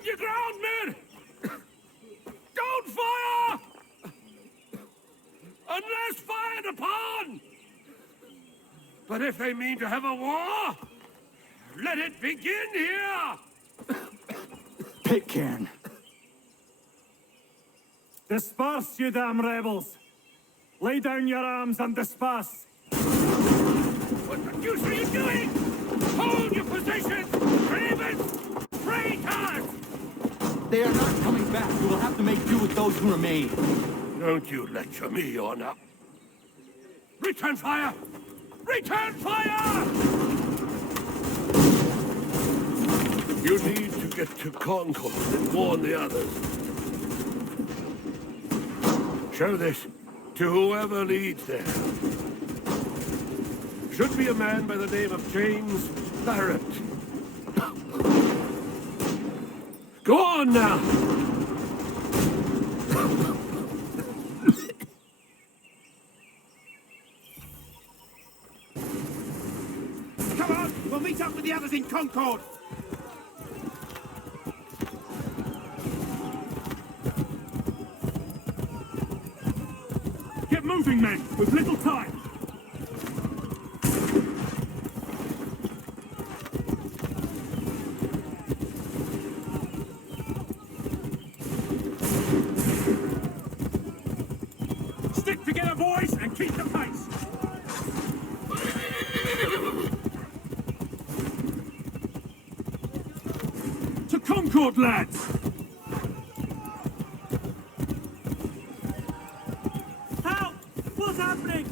Stand your ground, men! Don't fire! Unless fired upon! But if they mean to have a war, let it begin here! Pitcairn. Disperse, you damn rebels! Lay down your arms and disperse! What the deuce are you doing? Hold your positions! Ravens! Traitors! They are not coming back. We will have to make do with those who remain. Don't you lecture me on up. Return fire! Return fire! You need to get to Concord and warn the others. Show this to whoever leads there. Should be a man by the name of James Barrett. Go on now! Come on, we'll meet up with the others in Concord! Get moving, men! With little time! Stick together, boys, and keep the pace! To Concord, lads! Help! What's happening?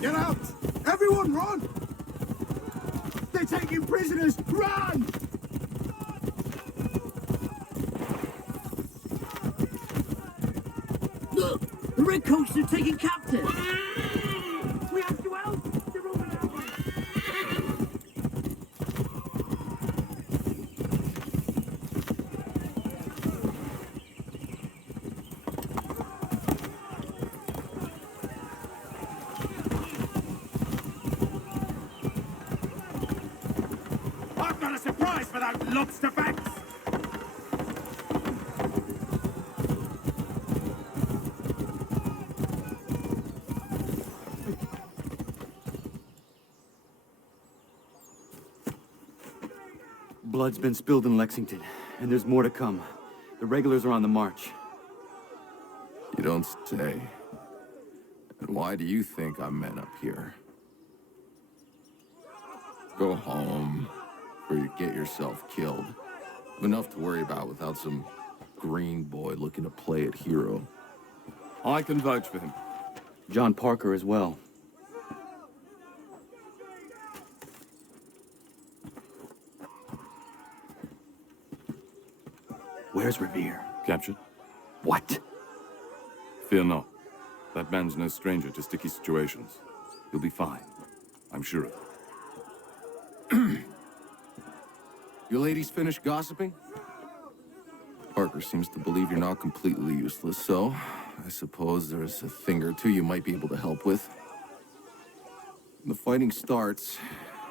Get out! Everyone run! They're taking prisoners! Run! Look! The redcoats are taking captives! We have to help! They're all our way! I've got a surprise for those lobster backs! Blood's been spilled in Lexington, and there's more to come. The regulars are on the march. You don't say. And why do you think I'm men up here? Go home, or you get yourself killed. Have enough to worry about without some green boy looking to play it hero. I can vouch for him. John Parker as well. Where's Revere? Captured? What? Fear not. That man's no stranger to sticky situations. He'll be fine. I'm sure of it. You ladies finished gossiping? Parker seems to believe you're not completely useless, so I suppose there's a thing or two you might be able to help with. When the fighting starts,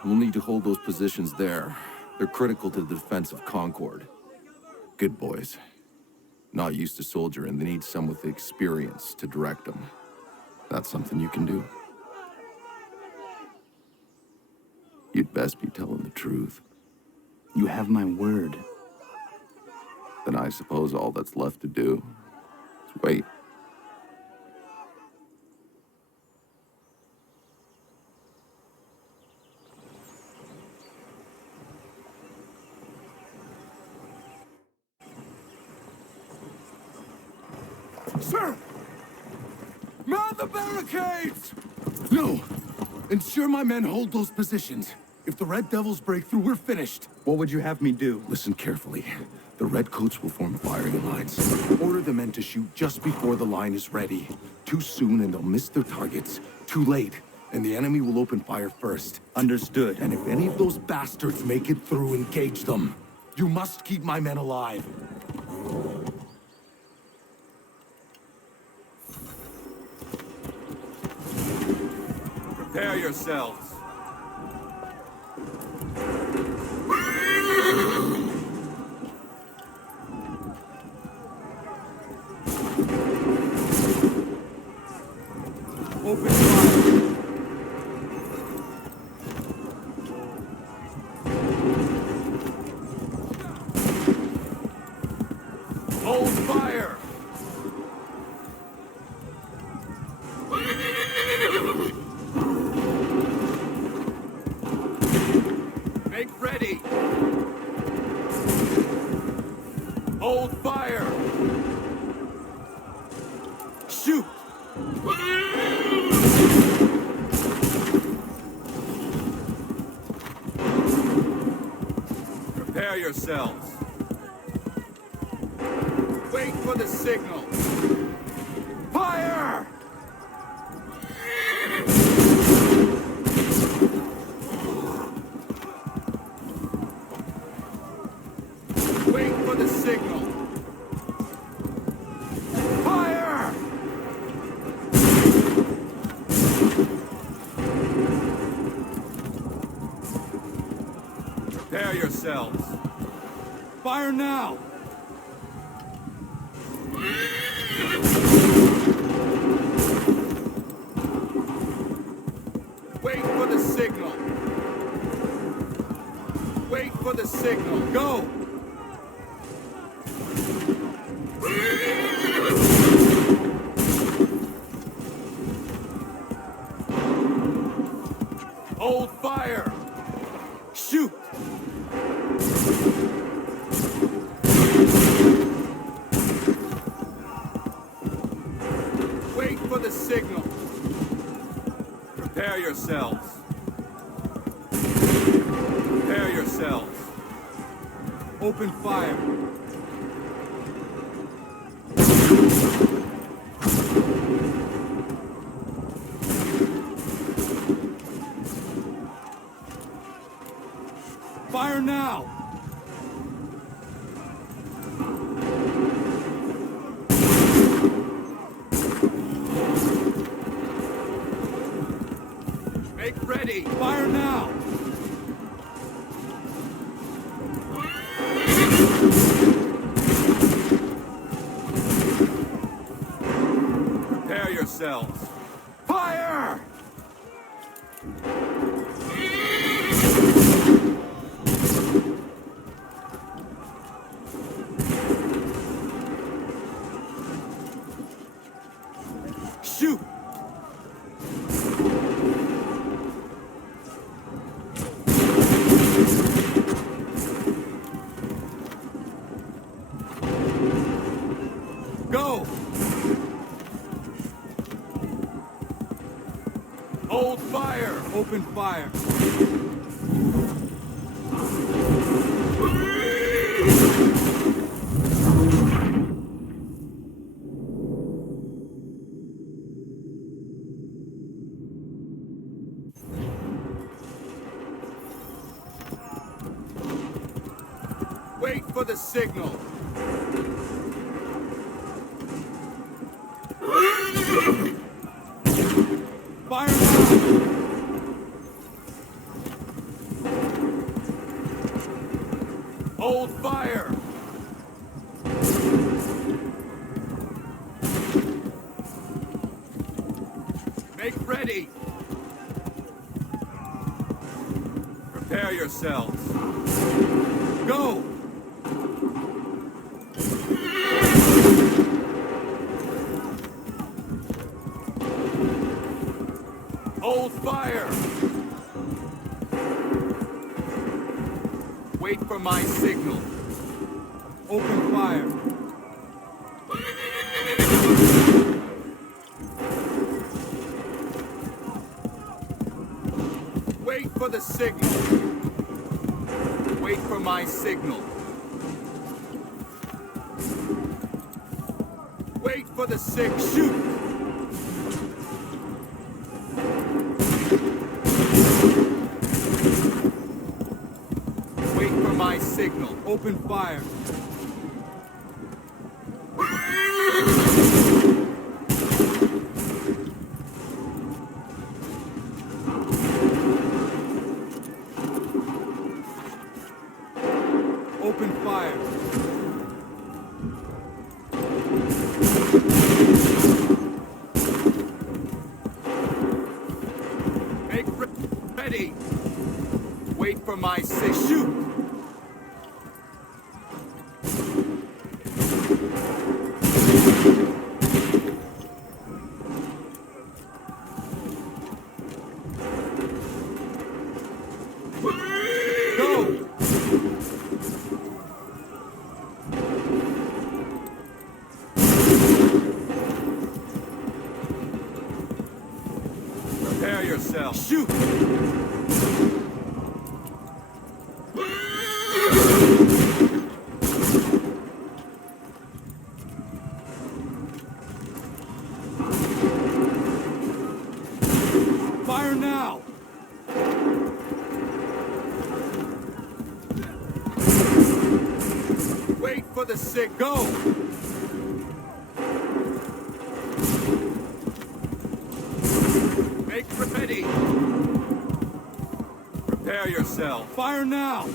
we'll need to hold those positions there. They're critical to the defense of Concord. Good boys. Not used to soldiering, they need some with the experience to direct them. That's something you can do. You'd best be telling the truth. You have my word. Then I suppose all that's left to do is wait. Sir! Man the barricades! No! Ensure my men hold those positions. If the Red Devils break through, we're finished. What would you have me do? Listen carefully. The Redcoats will form firing lines. Order the men to shoot just before the line is ready. Too soon and they'll miss their targets. Too late, and the enemy will open fire first. Understood. And if any of those bastards make it through, engage them. You must keep my men alive. Prepare yourselves. Open fire. Hold fire! Make ready! Hold fire! Shoot! Prepare yourselves. Wait for the signal. Fire! Wait for the signal. Fire! Prepare yourselves. Fire now! Wait for the signal. Wait for the signal. Go! Hold fire! Shoot! Wait for the signal. Prepare yourselves. Prepare yourselves. Open fire. Fire now! Make ready! Fire now! Prepare yourselves. Fire! Shoot! Go! Hold fire! Open fire! Wait for the signal. Fire now. Hold fire. Make ready. Prepare yourselves. Go! Hold fire! Wait for my signal. Open fire. Wait for the signal. Wait for my signal. Wait for the signal. Shoot! Wait for my signal. Open fire. Open fire. my six. Shoot! Go! Prepare yourself. Shoot! Fire now! Wait for the sick. Go! Make ready. Prepare yourself. Fire now!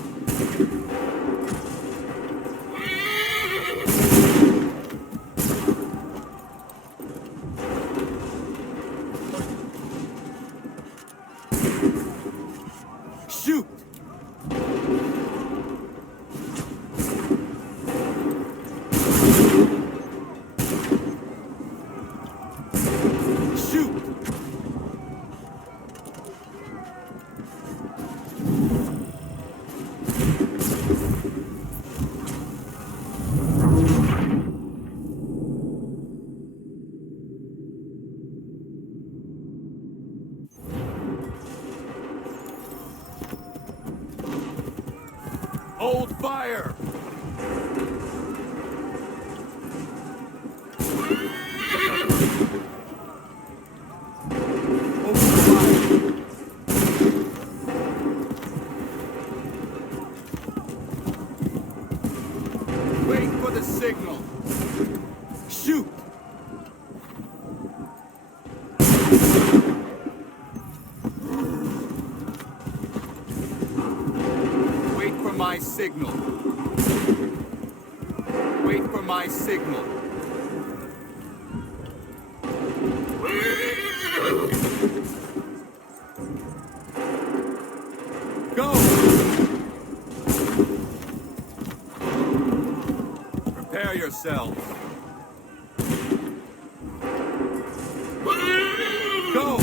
Shoot! Shoot! Hold fire! Open fire! Wait for the signal. Shoot! Wait for my signal. Wait for my signal. Go! Prepare yourselves. Go!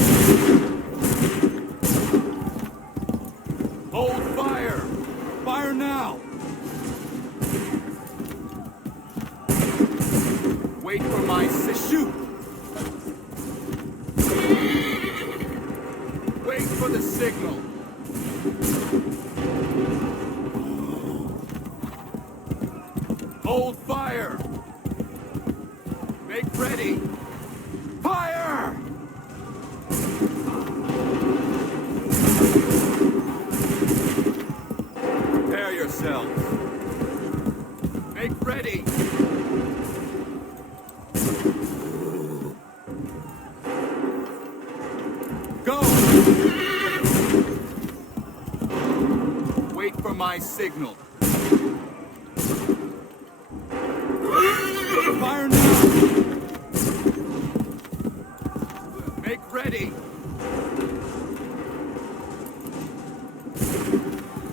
Hold fire! Fire now! Wait for my shoot! Wait for the signal. Hold fire! Make ready! Fire! Prepare yourselves. Make ready! Go! Wait for my signal. Fire now! Make ready!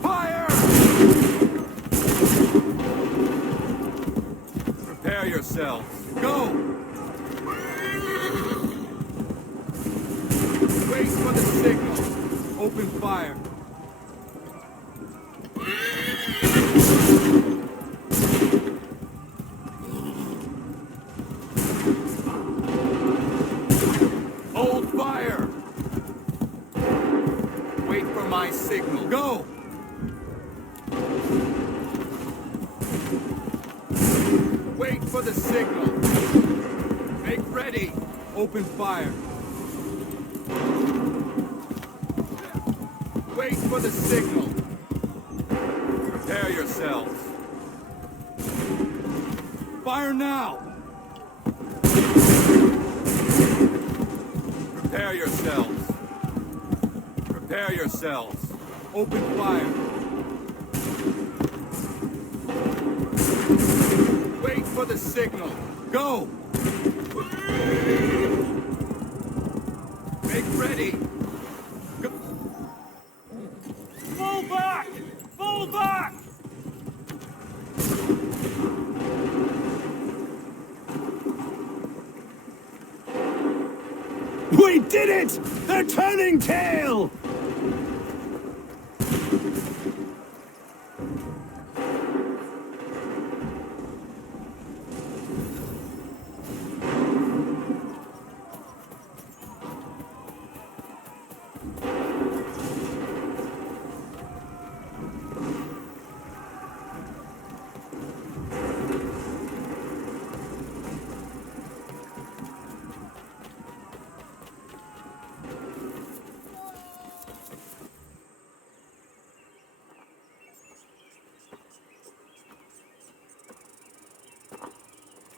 Fire! Prepare yourselves. Go! Wait for the signal. Open fire. Hold fire! Wait for my signal. Go! Wait for the signal. Make ready. Open fire. Wait for the signal. Prepare yourselves. Fire now! Prepare yourselves. Prepare yourselves. Open fire. Wait for the signal. Go! Make ready. Go. Fall back! We did it! They're turning tail!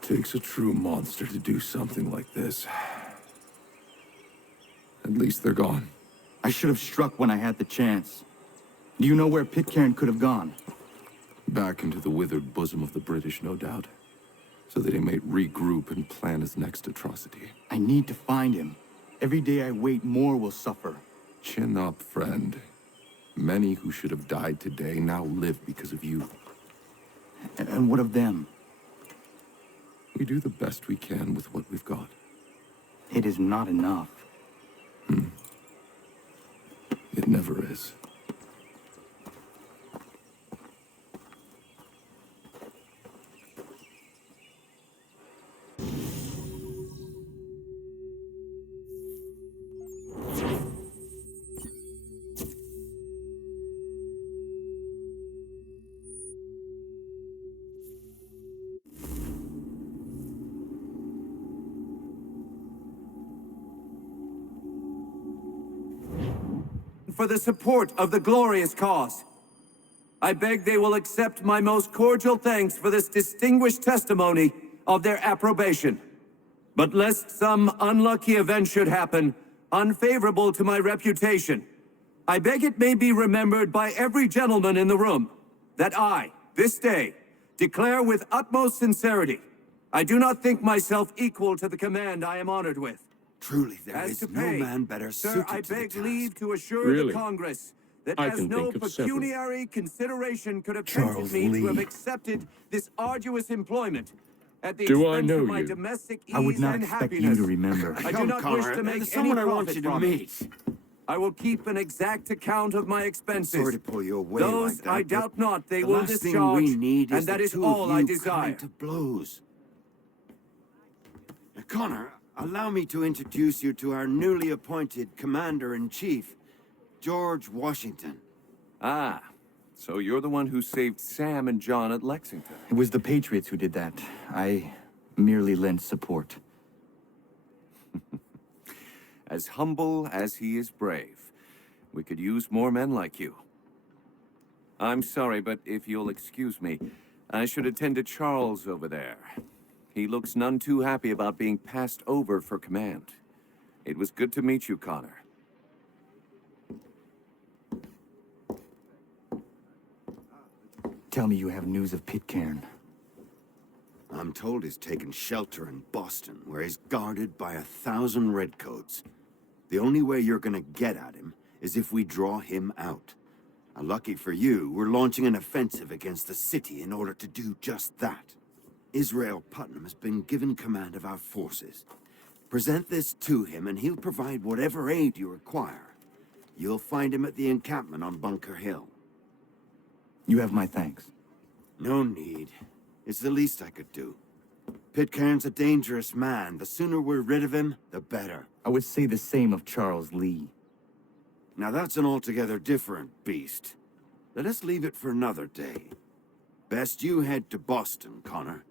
Takes a true monster to do something like this. At least they're gone. I should have struck when I had the chance. Do you know where Pitcairn could have gone? Back into the withered bosom of the British, no doubt. So that he may regroup and plan his next atrocity. I need to find him. Every day I wait, more will suffer. Chin up, friend. Many who should have died today now live because of you. And what of them? We do the best we can with what we've got. It is not enough. It never is. For the support of the glorious cause. I beg they will accept my most cordial thanks for this distinguished testimony of their approbation. But lest some unlucky event should happen, unfavorable to my reputation, I beg it may be remembered by every gentleman in the room that I, this day, declare with utmost sincerity, I do not think myself equal to the command I am honored with. Truly, there As is to no pay, man better sir, suited I to the beg task. leave to assure Really? the Congress that I as can no think of several. pecuniary consideration could have Charles tempted me Lee. to have accepted this arduous employment at the Do I expense know of my you? domestic ease I would not and expect you happiness. to remember. I do Come, not Connor, wish to there's make any someone I want profit you to from it. meet. I will keep an exact account of my expenses. Sorry to pull you away Those like that, I but doubt not they the will last thing discharge, we need and is that the is two all of I you desire. coming to blows. Now, Connor, allow me to introduce you to our newly appointed Commander-in-Chief, George Washington. Ah, so you're the one who saved Sam and John at Lexington. It was the Patriots who did that. I merely lent support. As humble as he is brave. We could use more men like you. I'm sorry, but if you'll excuse me, I should attend to Charles over there. He looks none too happy about being passed over for command. It was good to meet you, Connor. Tell me you have news of Pitcairn. I'm told he's taken shelter in Boston, where he's guarded by 1,000 redcoats. The only way you're gonna get at him is if we draw him out. Now, lucky for you, we're launching an offensive against the city in order to do just that. Israel Putnam has been given command of our forces. Present this to him and he'll provide whatever aid you require. You'll find him at the encampment on Bunker Hill. You have my thanks. No need. It's the least I could do. Pitcairn's a dangerous man. The sooner we're rid of him, the better. I would say the same of Charles Lee. Now that's an altogether different beast. Let us leave it for another day. Best you head to Boston, Connor.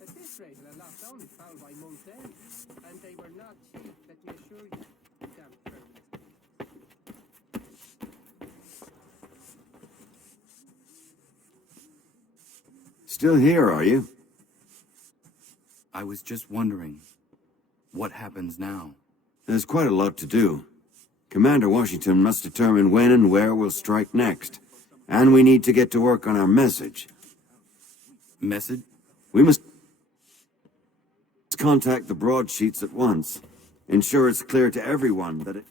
At this rate, the last only found by month's end, and they were not cheap, let me assure you. Damn terrorists. Still here, are you? I was just wondering, what happens now? There's quite a lot to do. Commander Washington must determine when and where we'll strike next. And we need to get to work on our message. Message? We must contact the broadsheets at once. Ensure it's clear to everyone that it...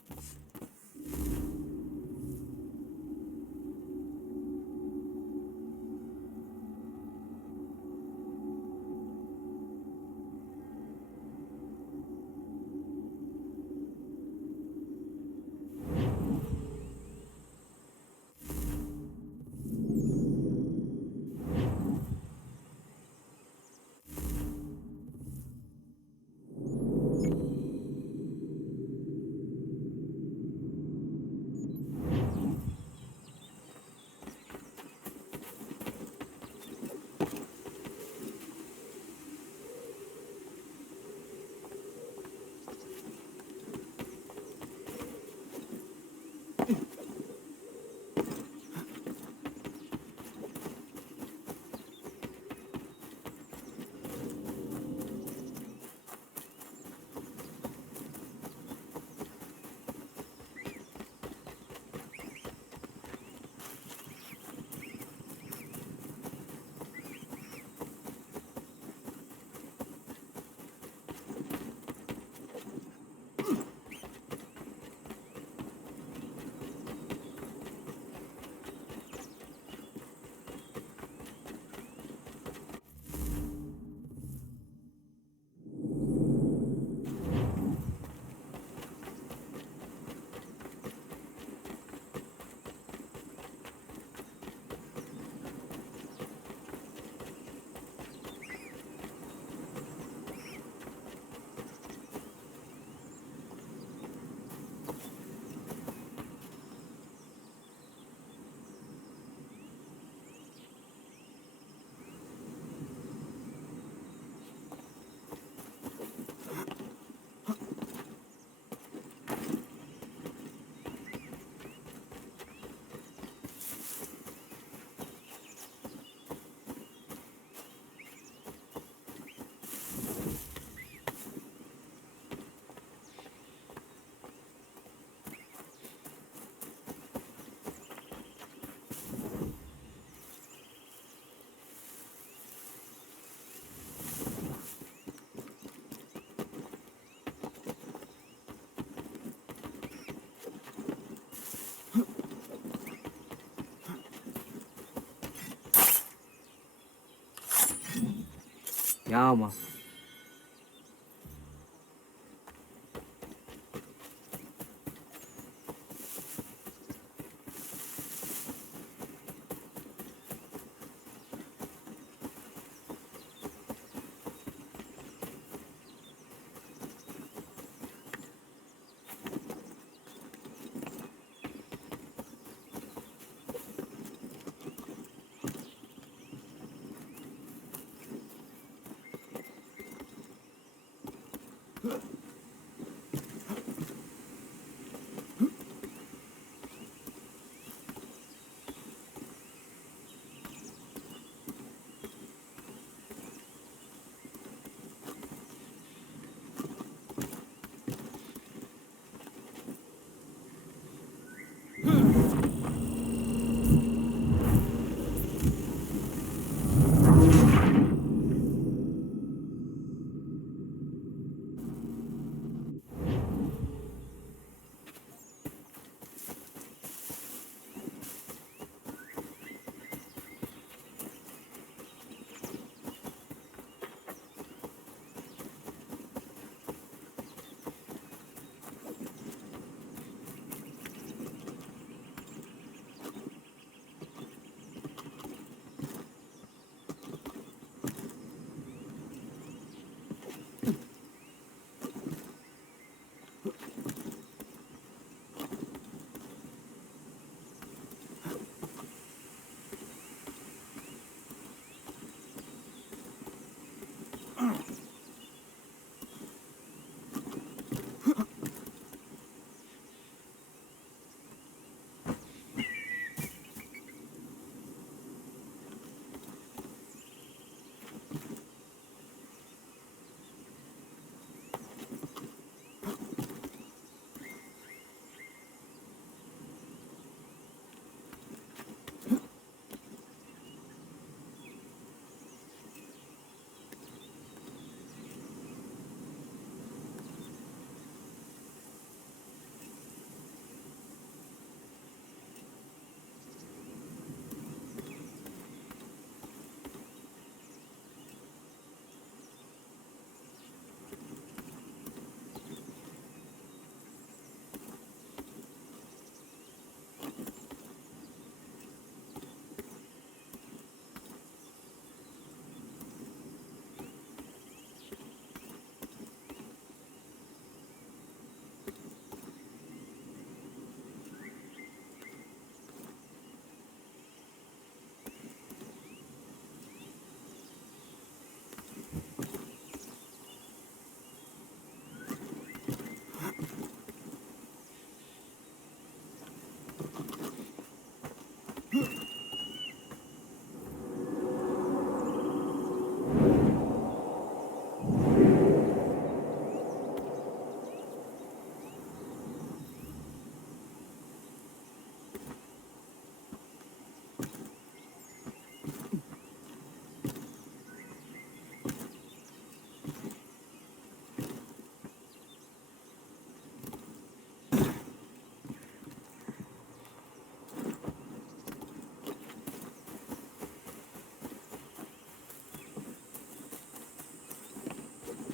Ja, man.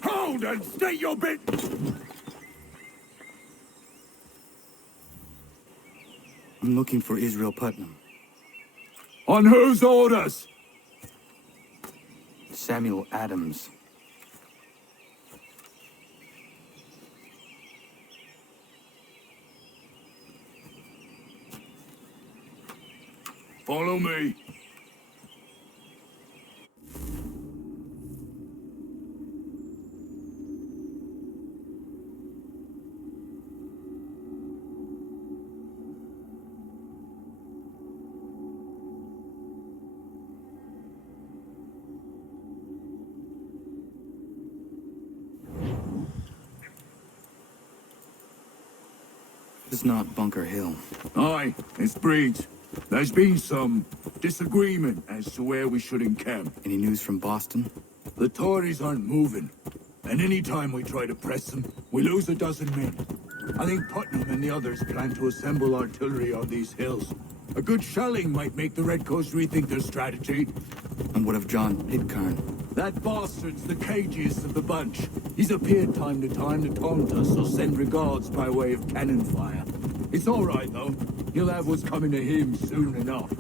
Hold and state your bit! I'm looking for Israel Putnam. On whose orders? Samuel Adams. Follow me. This is not Bunker Hill. Aye, it's Breach. There's been some disagreement as to where we should encamp. Any news from Boston? The Tories aren't moving, and any time we try to press them, we lose a dozen men. I think Putnam and the others plan to assemble artillery on these hills. A good shelling might make the Redcoats rethink their strategy. And what of John Pitcairn? That bastard's the cagiest of the bunch. He's appeared time to taunt us or send regards by way of cannon fire. It's all right, though. He'll have what's coming to him soon enough.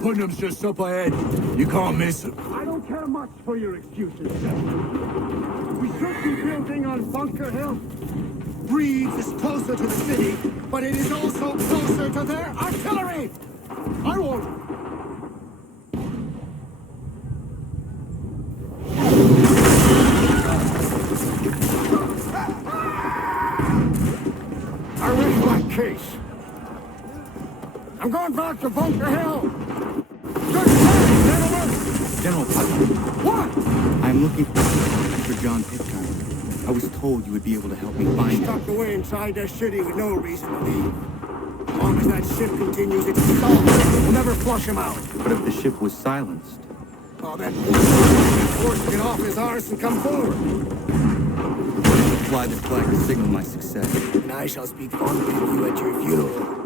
Putnam's just up ahead. You can't miss him. I don't care much for your excuses, sir. We should be building on Bunker Hill. Reed's is closer to the city, but it is also closer to their artillery! I won't... I rest my case. I'm going back to Bunker Hill. Good plan, gentlemen! General Putnam, What? I'm looking for John Pitcairn. I was told you would be able to help me find him. Stuck away inside their city with no reason to leave. As long as that ship continues its assault, we'll never flush him out. But if the ship was silenced, Oh, then he's forced to get off his arse and come forward. fly the flag to signal my success. And I shall speak fondly of you at your funeral.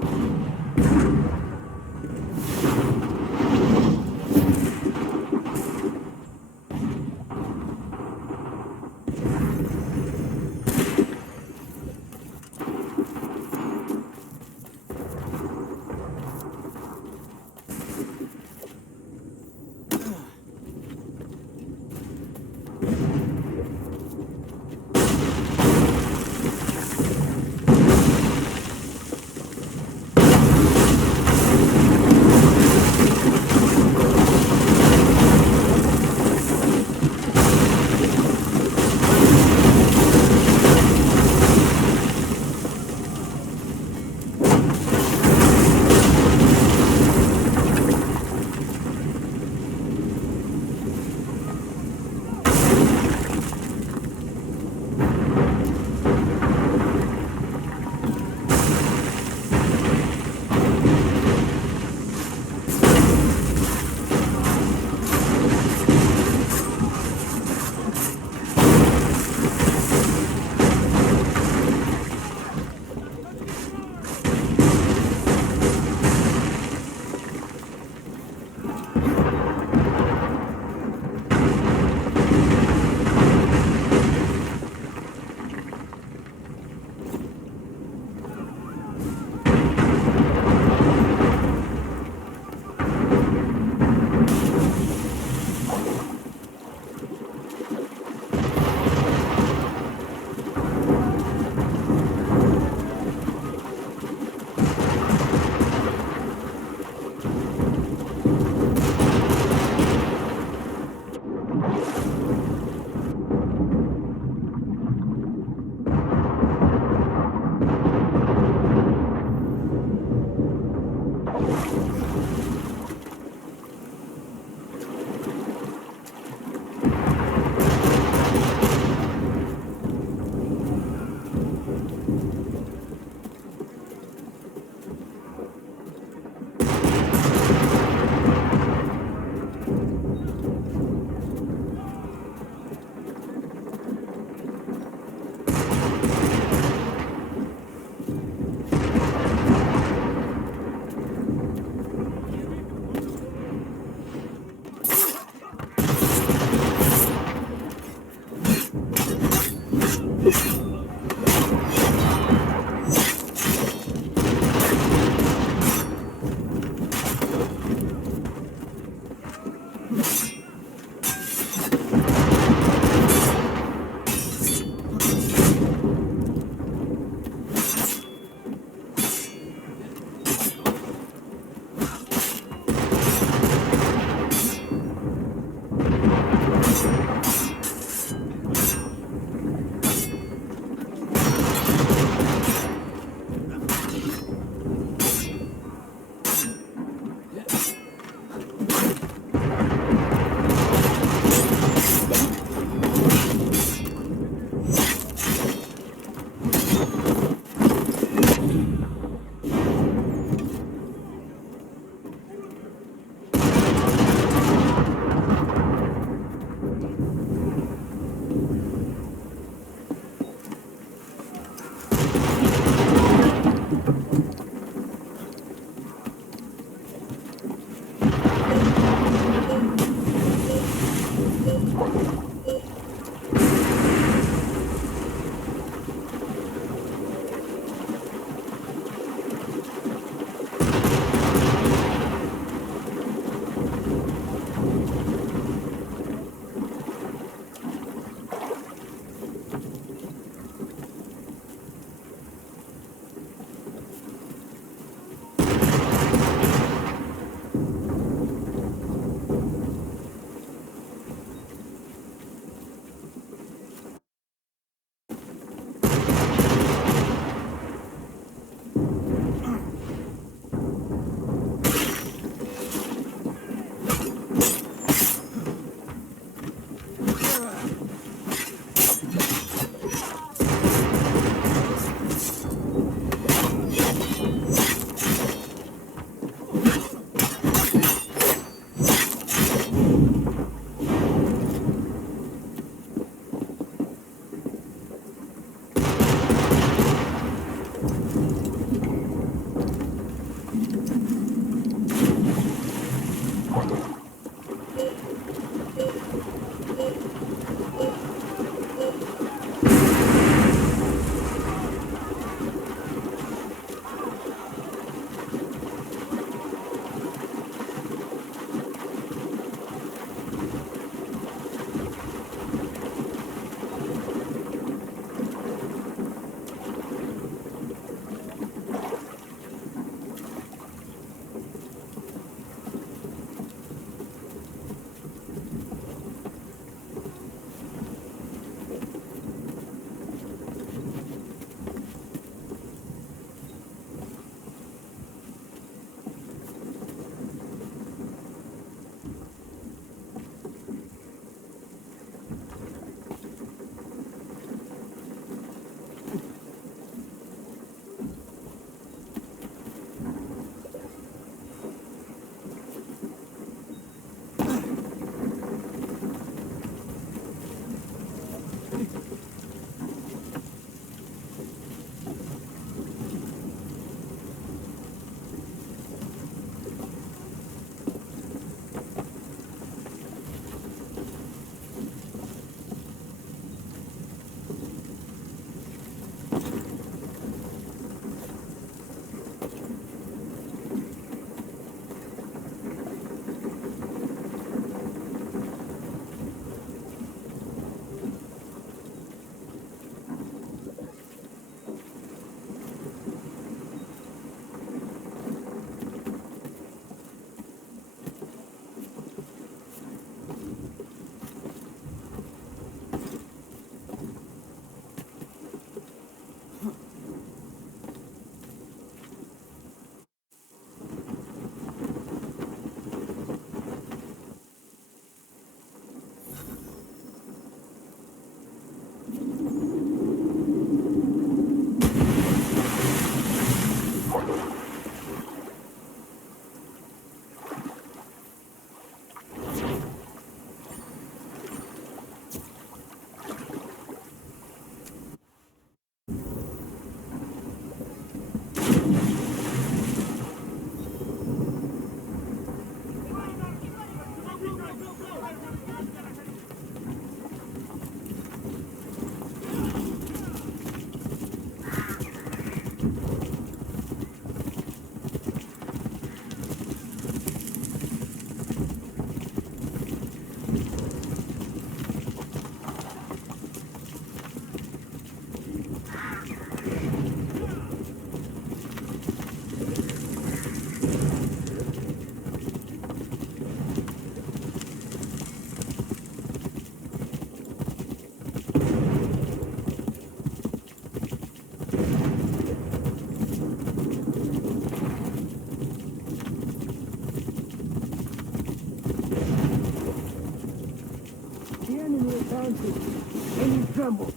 assembled.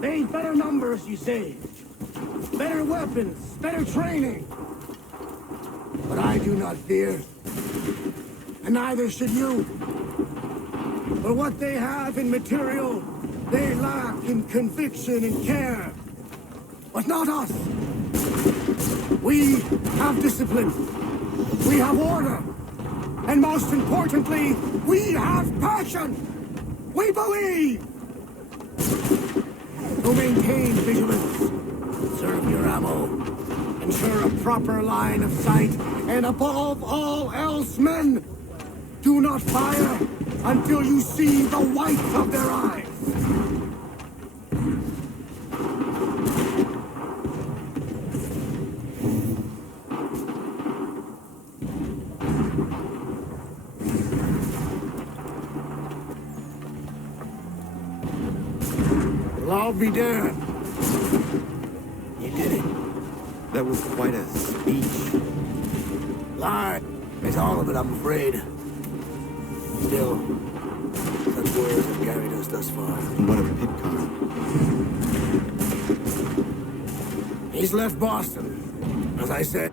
They ain't better numbers, you say. Better weapons, better training. But I do not fear. And neither should you. For what they have in material, they lack in conviction and care. But not us. We have discipline. We have order. And most importantly, we have passion. We believe. To maintain vigilance, serve your ammo, ensure a proper line of sight, and above all else, men, do not fire until you see the whites of their eyes. Well, I'll be damned. You did it. That was quite a speech. Lie. It's all of it, I'm afraid. Still, such words have carried us thus far. And what of Pitcairn? He's left Boston. As I said,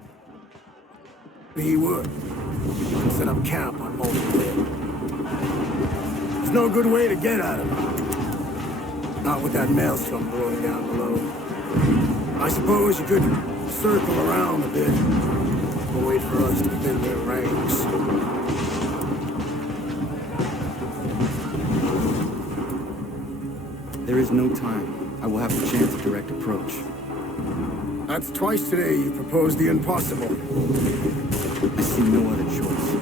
he would. And set up camp on Molten Hill. There's no good way to get at him. Not with that maelstrom blowing down below. I suppose you could circle around a bit. Or wait for us to thin their ranks. There is no time. I will have the chance of direct approach. That's twice today you proposed the impossible. I see no other choice.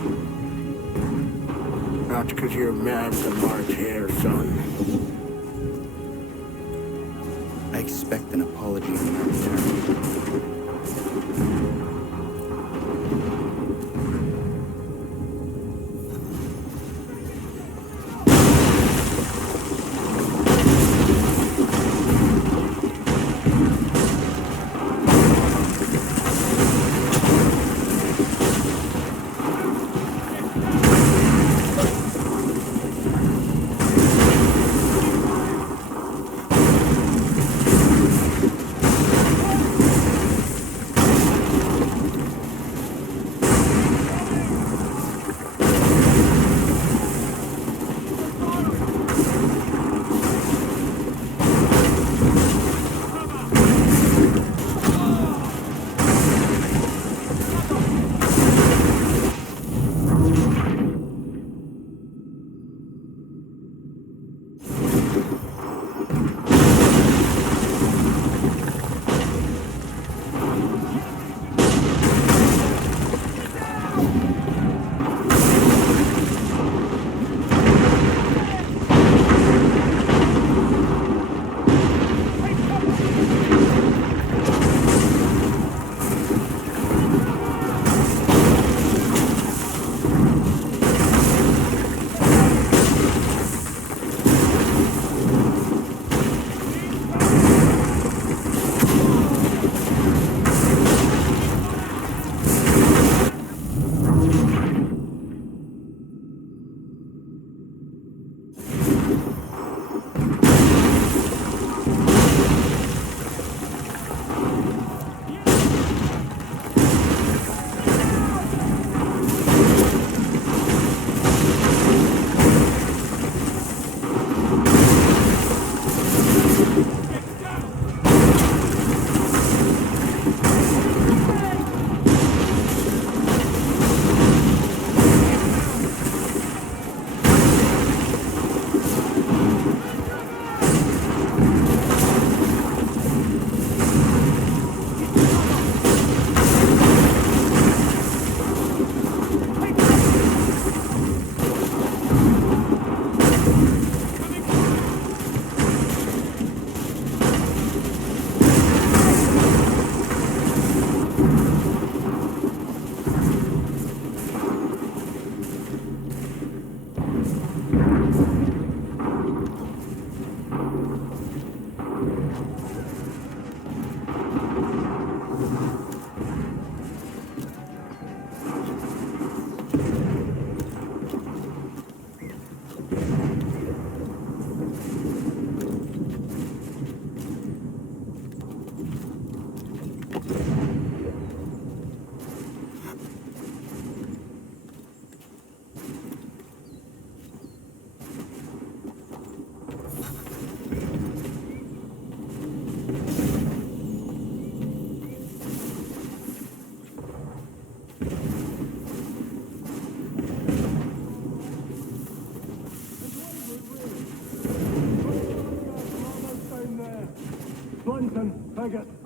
Not because you're mad to march here, son. I expect an apology in my return.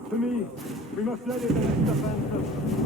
To me, we must ready the next offensive.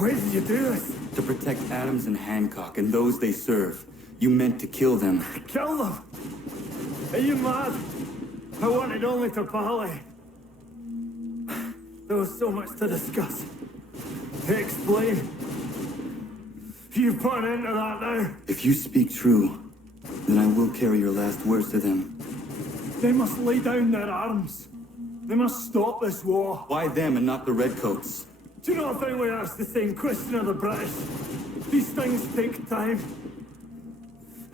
Why did you do this? To protect Adams and Hancock and those they serve. You meant to kill them. Kill them? Are you mad? I wanted only to parley. There was so much to discuss. To explain. You put an end to that now. If you speak true, then I will carry your last words to them. They must lay down their arms. They must stop this war. Why them and not the Redcoats? Do you not think we asked the same question of the British? These things take time.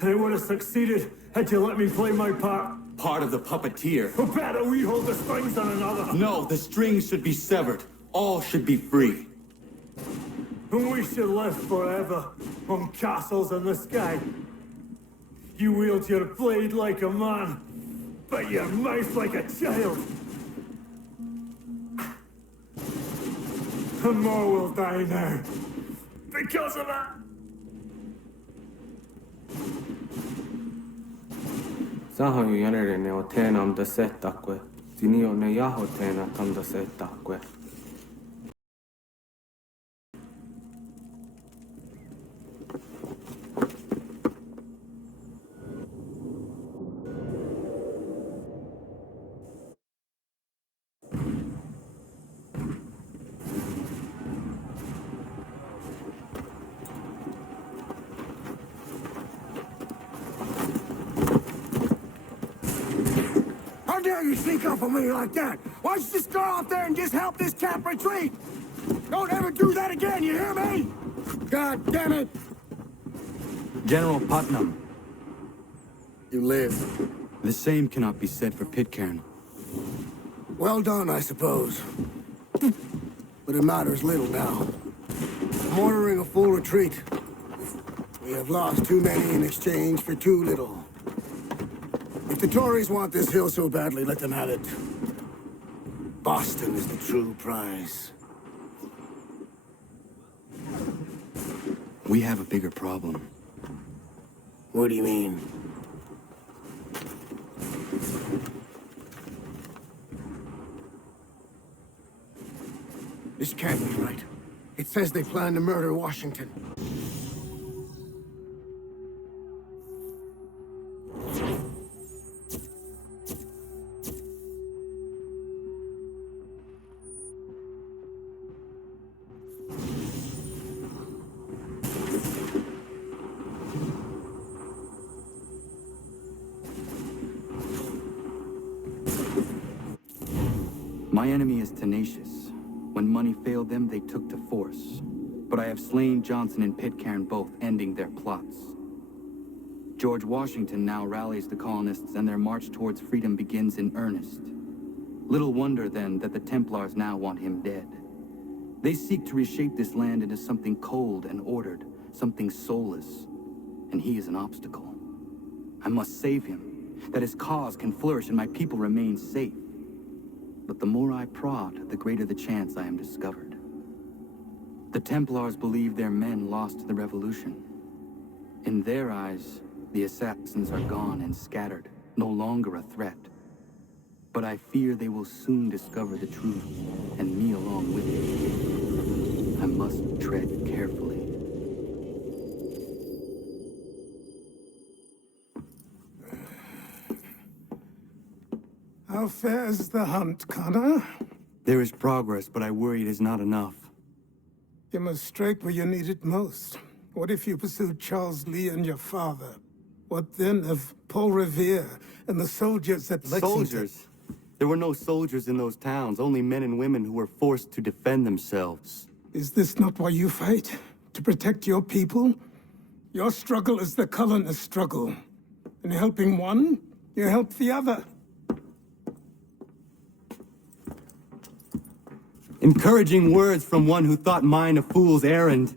And I would have succeeded had you let me play my part. Part of the puppeteer. Or better, we hold the strings on another. No, the strings should be severed. All should be free. And we should live forever on castles in the sky. You wield your blade like a man, but your mouth like a child. And more will die now. Because of that. Sahoin järjeni o teenam da setakwe. Tini o ne jaho teena tam da setakwe. dare you sneak up on me like that? Why don't you just go out there and just help this camp retreat? Don't ever do that again, you hear me? God damn it! General Putnam, You live. the same cannot be said for Pitcairn. Well done, I suppose. But it matters little now. I'm ordering a full retreat. We have lost too many in exchange for too little. If the Tories want this hill so badly, let them have it. Boston is the true prize. We have a bigger problem. What do you mean? This can't be right. It says they plan to murder Washington. My enemy is tenacious. When money failed them, they took to force. But I have slain Johnson and Pitcairn both, ending their plots. George Washington now rallies the colonists, and their march towards freedom begins in earnest. Little wonder, then, that the Templars now want him dead. They seek to reshape this land into something cold and ordered, something soulless. And he is an obstacle. I must save him, that his cause can flourish and my people remain safe. But the more I prod, the greater the chance I am discovered. The Templars believe their men lost the revolution. In their eyes, the assassins are gone and scattered, no longer a threat. But I fear they will soon discover the truth, and me along with them. I must tread carefully. How fares the hunt, Connor? There is progress, but I worry it is not enough. You must strike where you need it most. What if you pursued Charles Lee and your father? What then of Paul Revere and the soldiers at Lexington? Soldiers? There were no soldiers in those towns, only men and women who were forced to defend themselves. Is this not why you fight? To protect your people? Your struggle is the colonist struggle. In helping one, you help the other. Encouraging words from one who thought mine a fool's errand.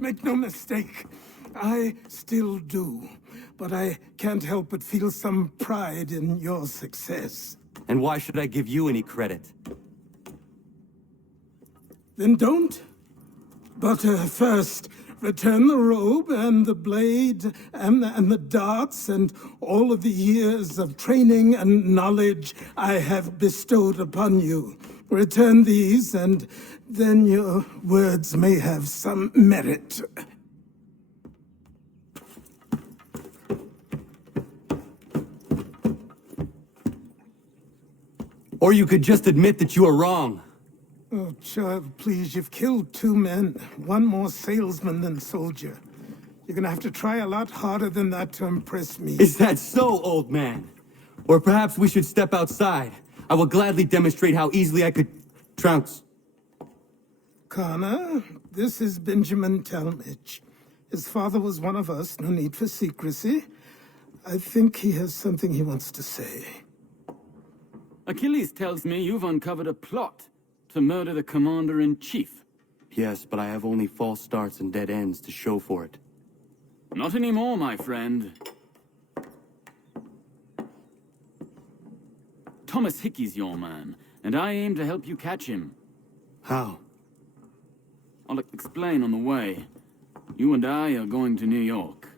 Make no mistake, I still do. But I can't help but feel some pride in your success. And why should I give you any credit? Then don't. But first, return the robe and the blade and the darts and all of the years of training and knowledge I have bestowed upon you. Return these, and then your words may have some merit. Or you could just admit that you are wrong. Oh, child, please, you've killed 2 men. One more salesman than soldier. You're gonna have to try a lot harder than that to impress me. Is that so, old man? Or perhaps we should step outside. I will gladly demonstrate how easily I could trounce. Connor, this is Benjamin Talmadge. His father was one of us, no need for secrecy. I think he has something he wants to say. Achilles tells me you've uncovered a plot to murder the commander-in-chief. Yes, but I have only false starts and dead ends to show for it. Not anymore, my friend. Thomas Hickey's your man, and I aim to help you catch him. How? I'll explain on the way. You and I are going to New York.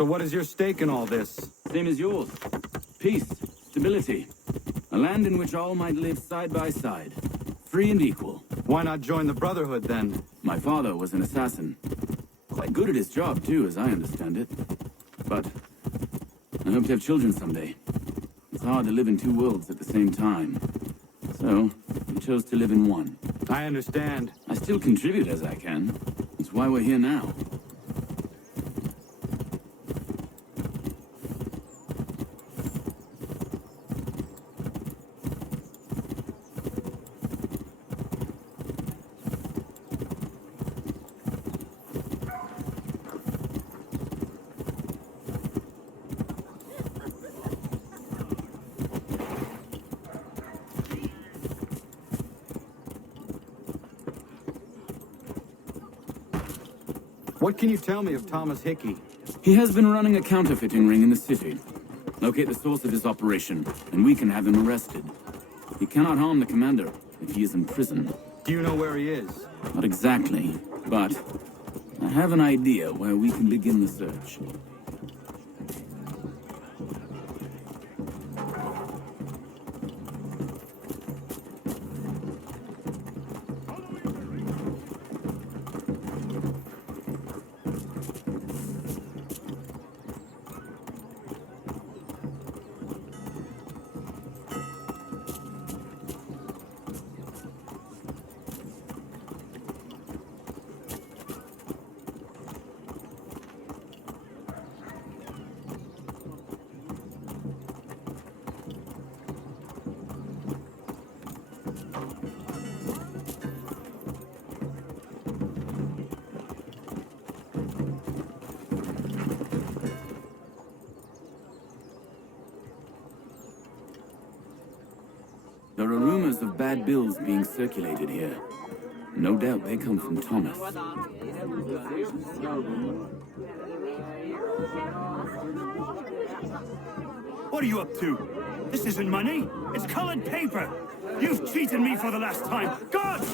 So what is your stake in all this? Same as yours. Peace, stability. A land in which all might live side by side. Free and equal. Why not join the Brotherhood, then? My father was an assassin. Quite good at his job, too, as I understand it. But I hope to have children someday. It's hard to live in two worlds at the same time. So, we chose to live in one. I understand. I still contribute as I can. That's why we're here now. What can you tell me of Thomas Hickey? He has been running a counterfeiting ring in the city. Locate the source of his operation, and we can have him arrested. He cannot harm the commander if he is in prison. Do you know where he is? Not exactly, but I have an idea where we can begin the search. There are rumors of bad bills being circulated here. No doubt they come from Thomas. What are you up to? This isn't money. It's colored paper. You've cheated me for the last time. God!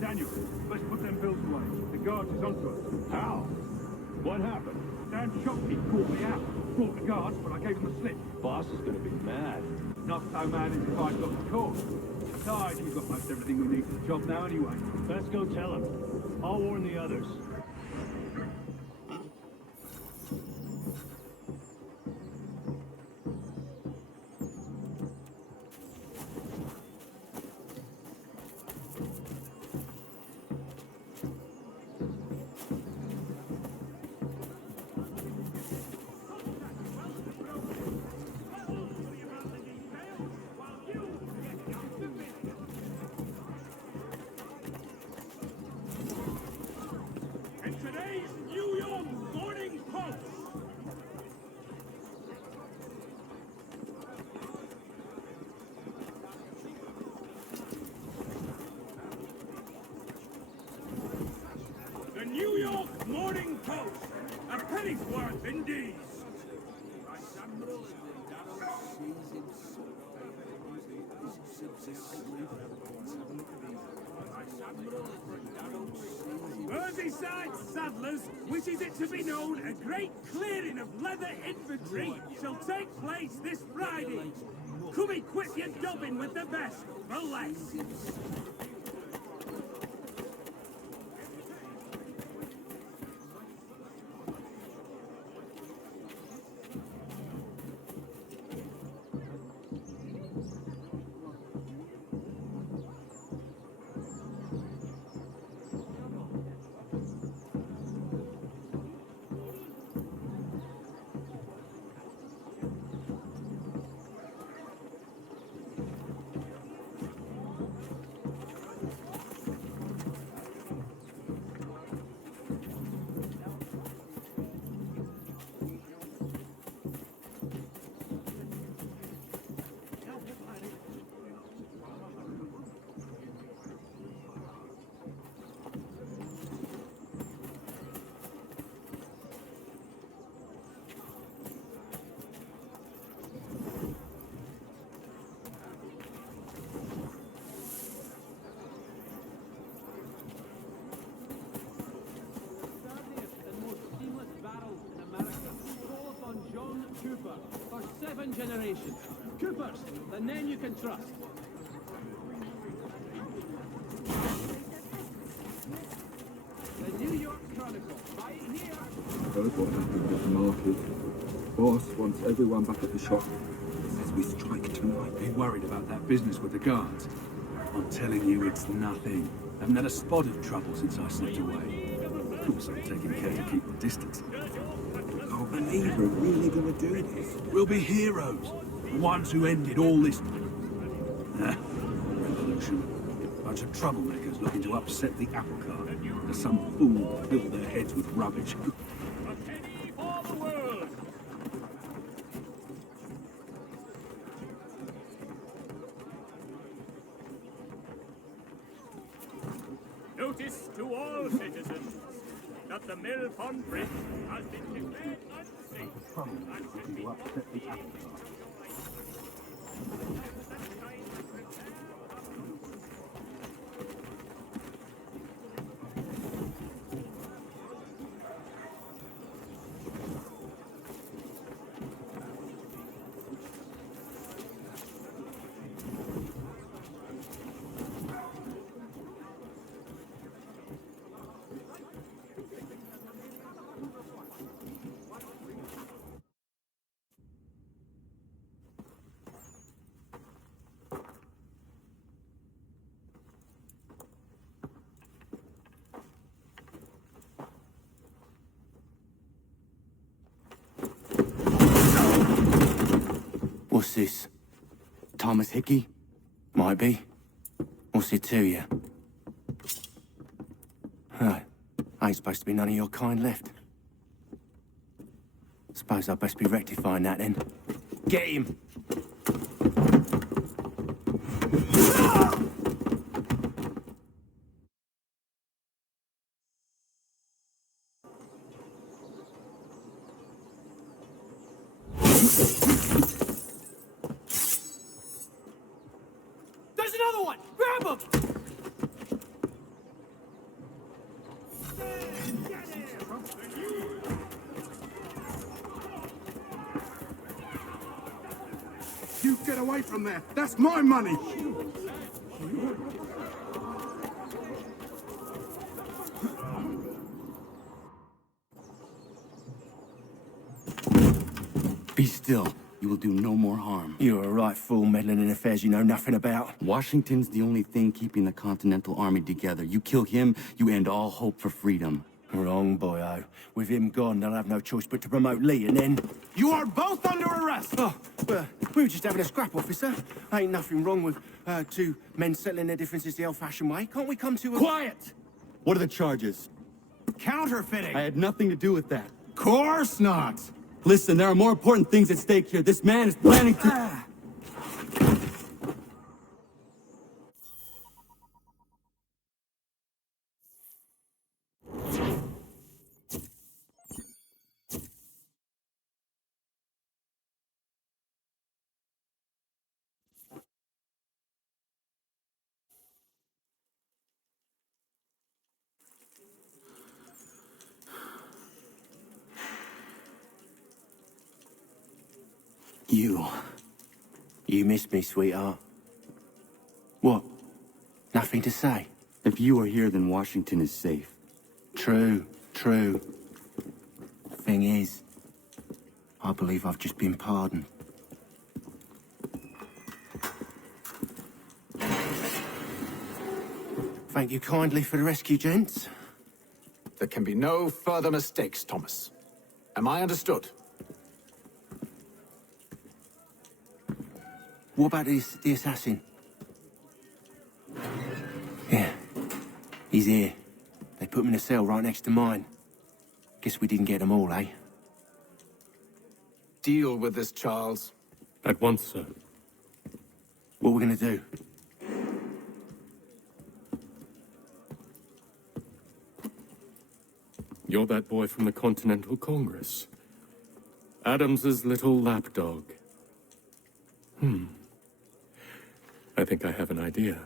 Daniel, let's put them bills away. The guards is onto us. How? What happened? Dan shopkeep caught me out. Brought the guards, but I gave him the slip. Boss is gonna be mad. Not so mad as if I'd got the call. Besides, we've got most everything we need for the job now anyway. Let's go tell him. I'll warn the others. Merseyside Saddlers wishes it to be known a great clearing of leather infantry shall take place this Friday. Come equip your dobbin with the best for less. For 7 generations. Coopers, the name you can trust. The New York Chronicle, right here. Heard what happened at the market. Boss wants everyone back at the shop. Says we strike tonight. Be worried about that business with the guards. I'm telling you, it's nothing. Haven't had a spot of trouble since I slipped away. Of course, I'm taking care to keep the distance. I believe we're really gonna do this. We'll be heroes. The ones who ended all this... revolution. Bunch of troublemakers looking to upset the apple cart. As some fool fill their heads with rubbish. A penny for the world. Notice to all citizens that the mill pond bridge has been declared unsafe and should be What's this? Thomas Hickey? Might be. What's it to you? Huh. Ain't supposed to be none of your kind left. Suppose I'd best be rectifying that then. Get him! There's another one! Grab him! You get away from there! That's my money! Be still. You will do no more harm. You're a right fool meddling in affairs you know nothing about. Washington's the only thing keeping the Continental Army together. You kill him, you end all hope for freedom. Wrong, boyo. With him gone, they'll have no choice but to promote Lee, and then... You are both under arrest! Oh, well, we were just having a scrap, officer. Ain't nothing wrong with two men settling their differences the old-fashioned way. Can't we come to a... Quiet! What are the charges? Counterfeiting! I had nothing to do with that. Course not! Listen, there are more important things at stake here. This man is planning to... You missed me, sweetheart. What? Nothing to say? If you are here, then Washington is safe. True. Thing is, I believe I've just been pardoned. Thank you kindly for the rescue, gents. There can be no further mistakes, Thomas. Am I understood? What about the assassin? Yeah, he's here. They put him in a cell right next to mine. Guess we didn't get them all, eh? Deal with this, Charles. At once, sir. What we're gonna do? You're that boy from the Continental Congress. Adams's little lapdog. I think I have an idea.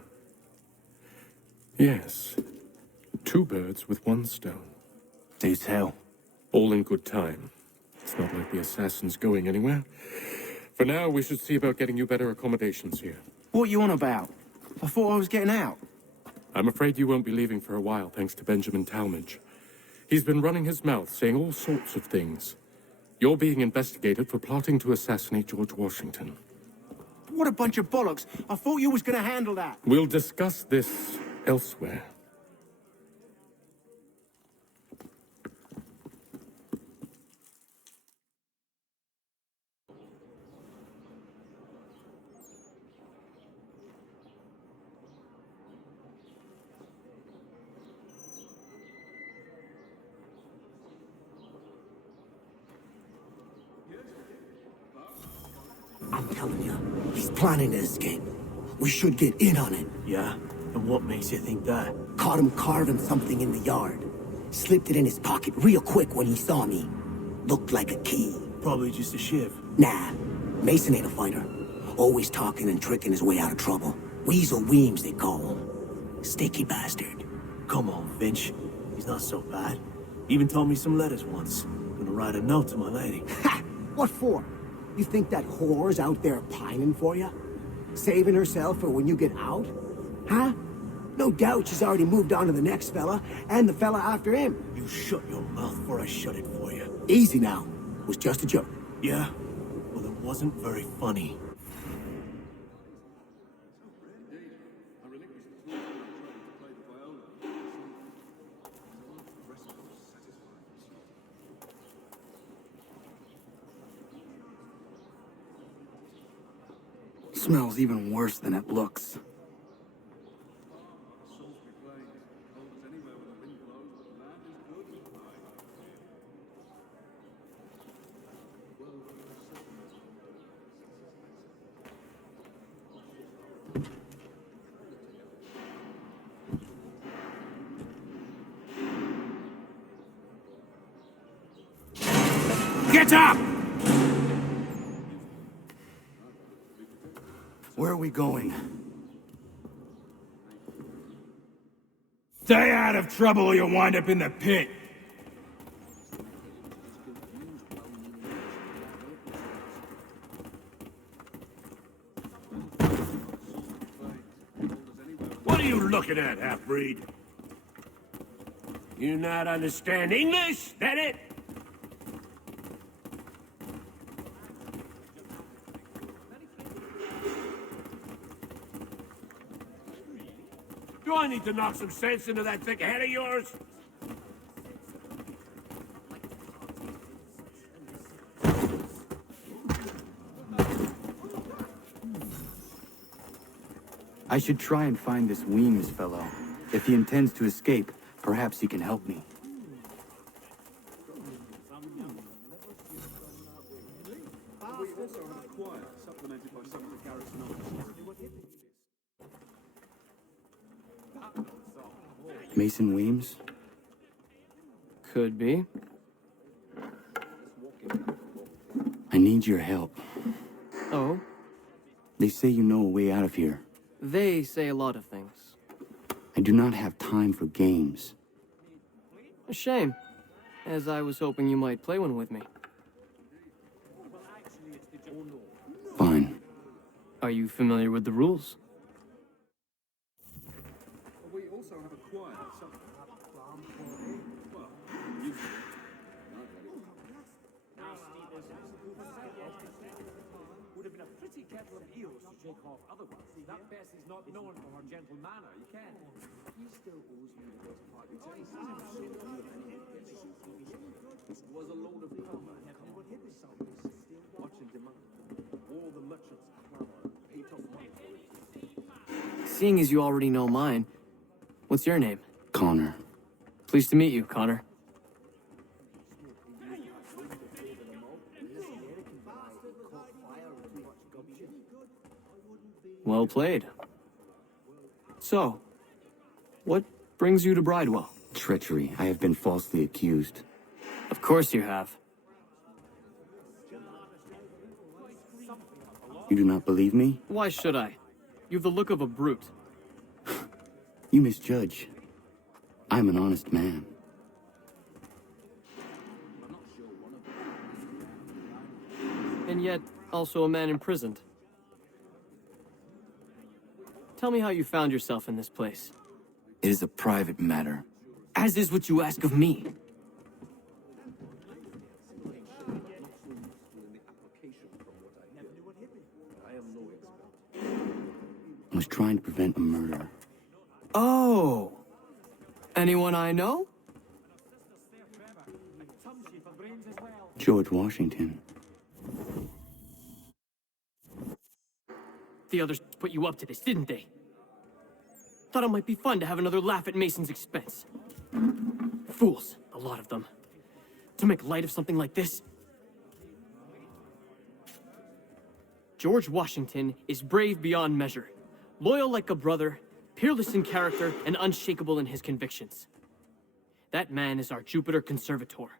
Yes. 2 birds with 1 stone. Do tell. All in good time. It's not like the assassin's going anywhere. For now, we should see about getting you better accommodations here. What you on about? I thought I was getting out. I'm afraid you won't be leaving for a while, thanks to Benjamin Talmadge. He's been running his mouth, saying all sorts of things. You're being investigated for plotting to assassinate George Washington. What a bunch of bollocks. I thought you was gonna handle that. We'll discuss this elsewhere. I'm telling you, he's planning to escape. We should get in on it. Yeah? And what makes you think that? Caught him carving something in the yard. Slipped it in his pocket real quick when he saw me. Looked like a key. Probably just a shiv. Nah, Mason ain't a fighter. Always talking and tricking his way out of trouble. Weasel Weems, they call him. Sticky bastard. Come on, Finch. He's not so bad. Even told me some letters once. Gonna write a note to my lady. Ha! What for? You think that whore's out there pining for you? Saving herself for when you get out? Huh? No doubt she's already moved on to the next fella, and the fella after him. You shut your mouth before I shut it for you. Easy now. It was just a joke. Yeah? Well, it wasn't very funny. Smells even worse than it looks. Get up! Where are we going? Stay out of trouble or you'll wind up in the pit. What are you looking at, half-breed? You not understand English? That it? Do I need to knock some sense into that thick head of yours? I should try and find this Weems fellow. If he intends to escape, perhaps he can help me. Mason Weems? Could be. I need your help. Oh? They say you know a way out of here. They say a lot of things. I do not have time for games. A shame, as I was hoping you might play one with me. Are you familiar with the rules? We also have a choir. Would have been a pretty kettle of eels to shake off otherwise. That Bess is not known for her gentle manner, you can. He still owes me the best part. It was a load of powder. Watching demand. All the merchants clamor, pay tough money for it. Seeing as you already know mine, what's your name? Connor. Pleased to meet you, Connor. Well played. So, what brings you to Bridewell? Treachery. I have been falsely accused. Of course you have. You do not believe me? Why should I? You have the look of a brute. You misjudge. I'm an honest man. And yet, also a man imprisoned. Tell me how you found yourself in this place. It is a private matter. As is what you ask of me. I was trying to prevent a murder. Oh! Anyone I know? George Washington. The others put you up to this, didn't they? Thought it might be fun to have another laugh at Mason's expense. Fools, a lot of them. To make light of something like this. George Washington is brave beyond measure, loyal like a brother, peerless in character, and unshakable in his convictions. That man is our Jupiter Conservator,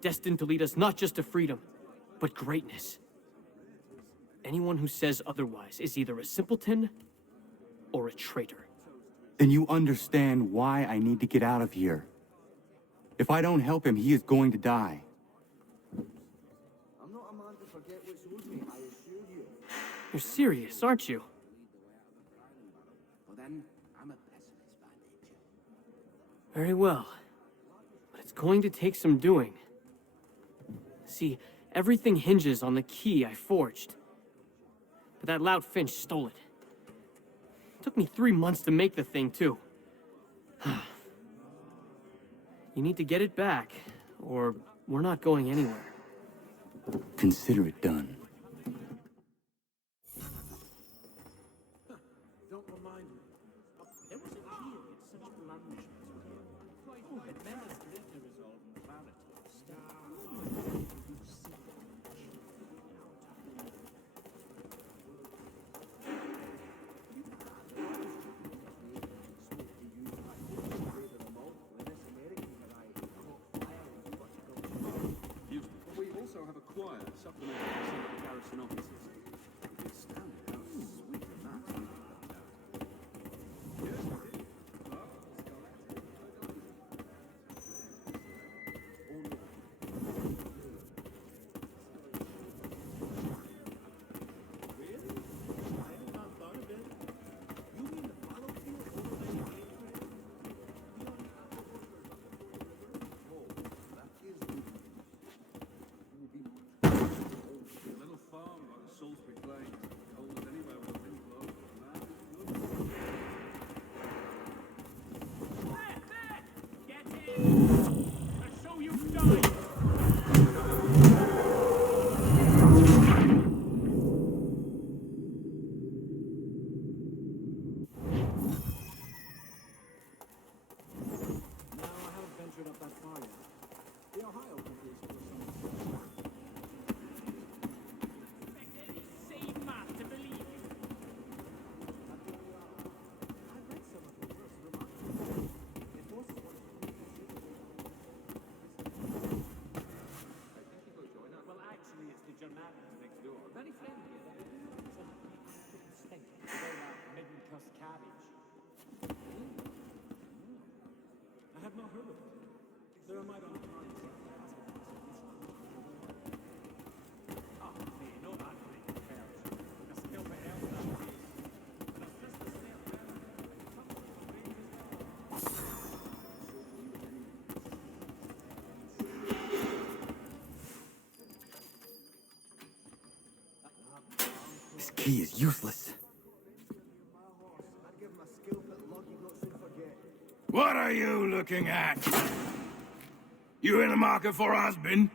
destined to lead us not just to freedom, but greatness. Anyone who says otherwise is either a simpleton or a traitor. Then you understand why I need to get out of here. If I don't help him, he is going to die. I'm not a man to forget what's owed me, I assure you. You're serious, aren't you? Well then, I'm a pessimist by nature. Very well. But it's going to take some doing. See, everything hinges on the key I forged. But that lout Finch stole it. Took me 3 months to make the thing, too. You need to get it back, or we're not going anywhere. Consider it done. Don't remind me. There was a period such blandishments were here. Who had managed to resolve in clarity? We also have a choir supplementing some of the garrison officers. It's standard how sweet and that. key is useless. What are you looking at? You in the market for a husband?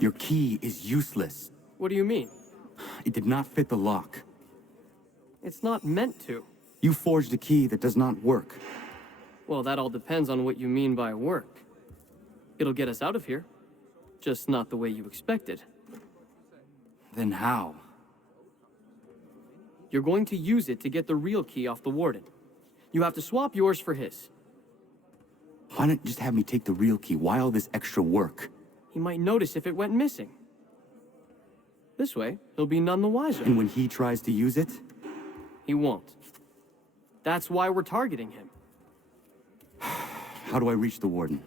Your key is useless. What do you mean? It did not fit the lock. It's not meant to. You forged a key that does not work. Well, that all depends on what you mean by work. It'll get us out of here. Just not the way you expected. Then how? You're going to use it to get the real key off the warden. You have to swap yours for his. Why not just have me take the real key? Why all this extra work? He might notice if it went missing. This way, he'll be none the wiser. And when he tries to use it? He won't. That's why we're targeting him. How do I reach the warden?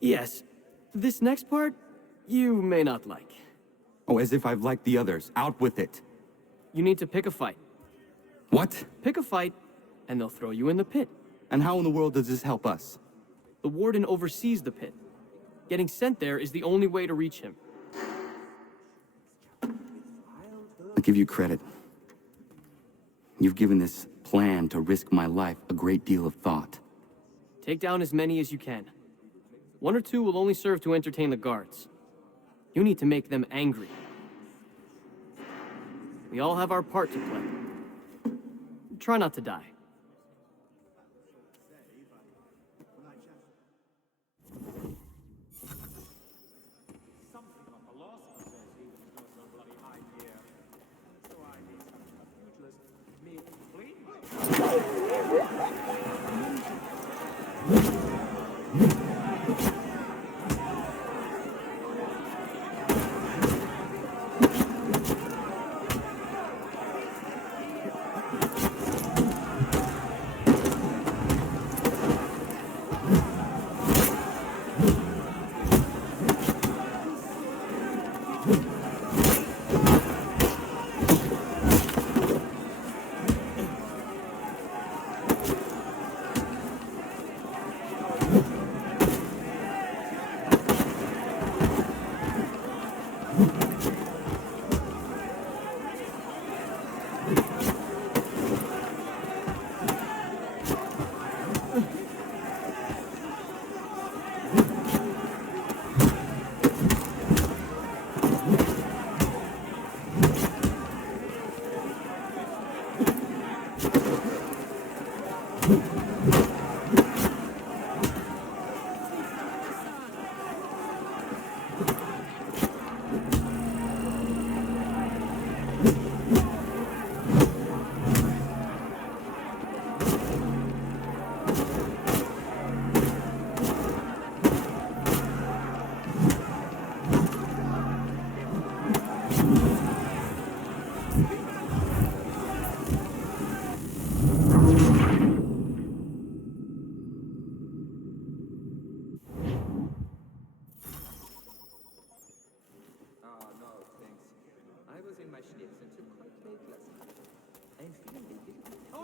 Yes. This next part, you may not like. Oh, as if I've liked the others. Out with it. You need to pick a fight. What? Pick a fight, and they'll throw you in the pit. And how in the world does this help us? The warden oversees the pit. Getting sent there is the only way to reach him. I'll give you credit. You've given this plan to risk my life a great deal of thought. Take down as many as you can. One or two will only serve to entertain the guards. You need to make them angry. We all have our part to play. Try not to die.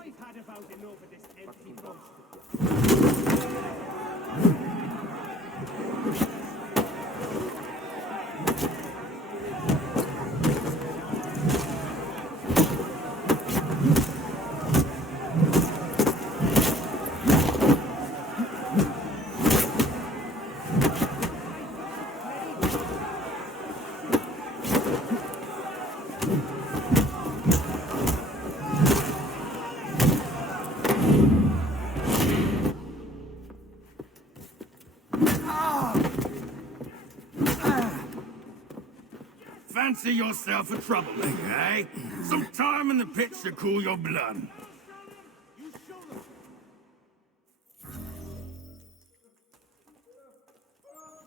I've had about enough of this empty boast. Fancy yourself a troublemaker, eh? Some time in the pit should cool your blood.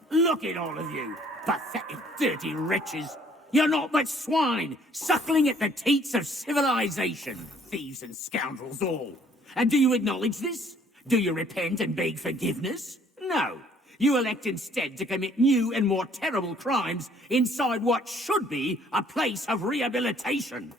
Look Suck it, all of you! Pathetic, dirty wretches! You're not but swine, suckling at the teats of civilization! Thieves and scoundrels all! And do you acknowledge this? Do you repent and beg forgiveness? No. You elect instead to commit new and more terrible crimes inside what should be a place of rehabilitation.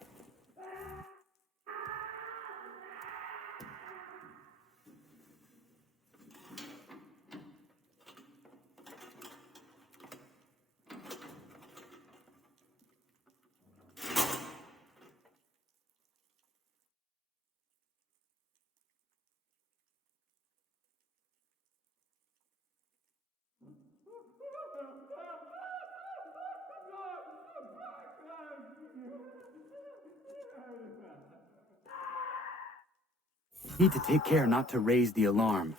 Need to take care not to raise the alarm.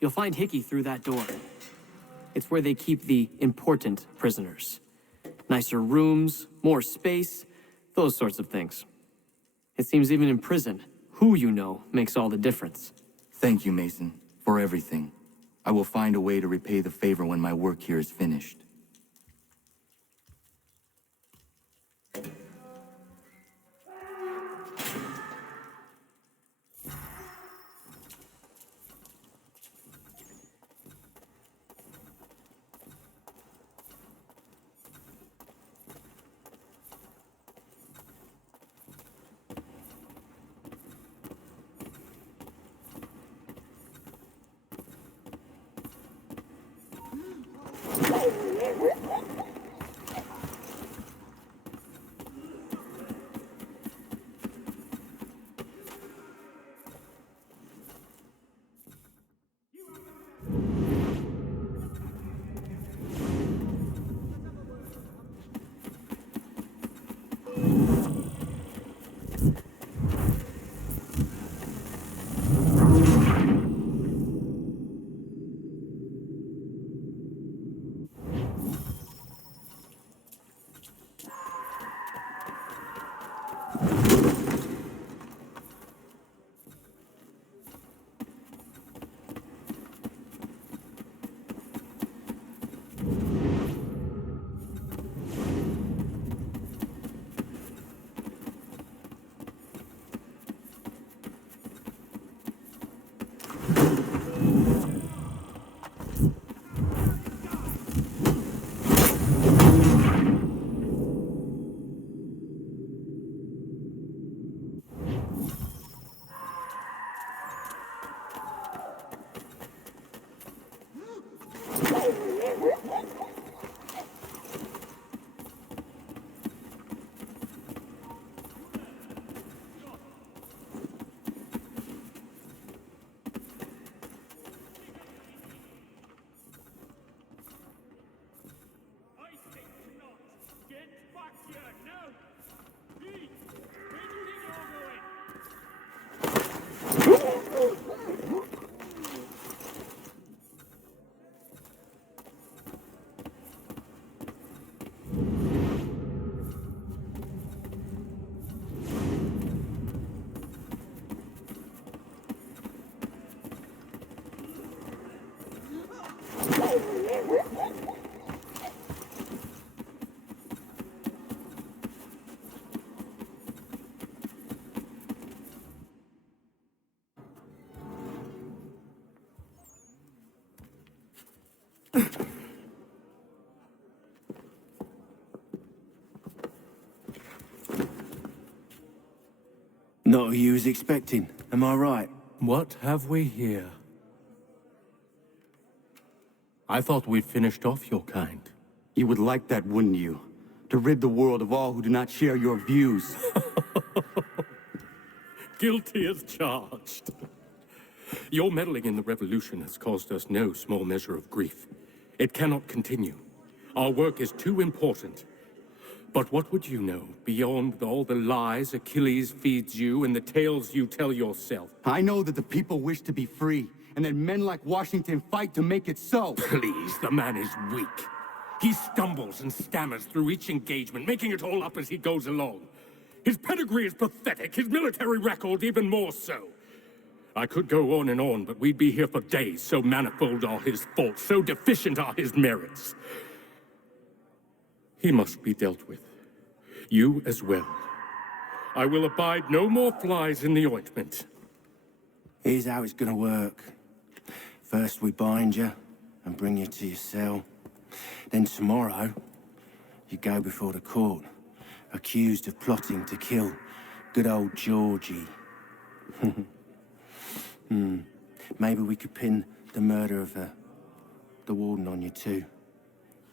You'll find Hickey through that door. It's where they keep the important prisoners. Nicer rooms, more space, those sorts of things. It seems even in prison, who you know makes all the difference. Thank you, Mason, for everything. I will find a way to repay the favor when my work here is finished. Not who you was expecting, am I right? What have we here? I thought we'd finished off your kind. You would like that, wouldn't you? To rid the world of all who do not share your views. Guilty as charged. Your meddling in the revolution has caused us no small measure of grief. It cannot continue. Our work is too important. But what would you know beyond all the lies Achilles feeds you and the tales you tell yourself? I know that the people wish to be free, and that men like Washington fight to make it so. Please, the man is weak. He stumbles and stammers through each engagement, making it all up as he goes along. His pedigree is pathetic, his military record even more so. I could go on, but we'd be here for days, so manifold are his faults, so deficient are his merits. He must be dealt with. You as well. I will abide no more flies in the ointment. Here's how it's gonna work. First we bind you and bring you to your cell. Then tomorrow, you go before the court, accused of plotting to kill good old Georgie. Maybe we could pin the murder of the warden on you too.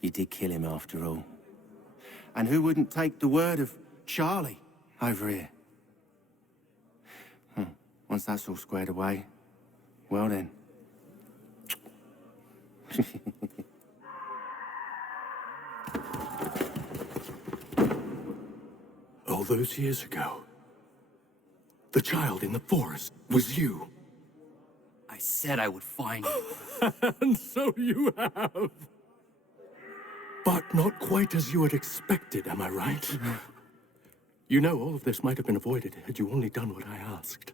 You did kill him after all. And who wouldn't take the word of Charlie over here? Once that's all squared away, well then. All those years ago, the child in the forest was you. I said I would find you. And so you have. But not quite as you had expected, am I right? You know, all of this might have been avoided had you only done what I asked.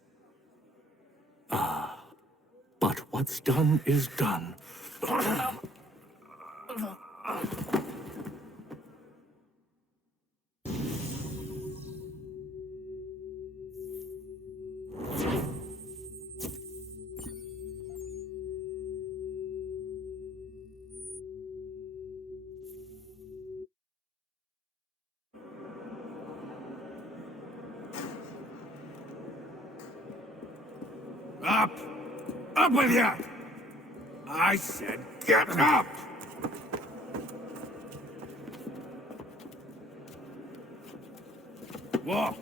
But what's done is done. Up! Up with you! I said get up! Walk!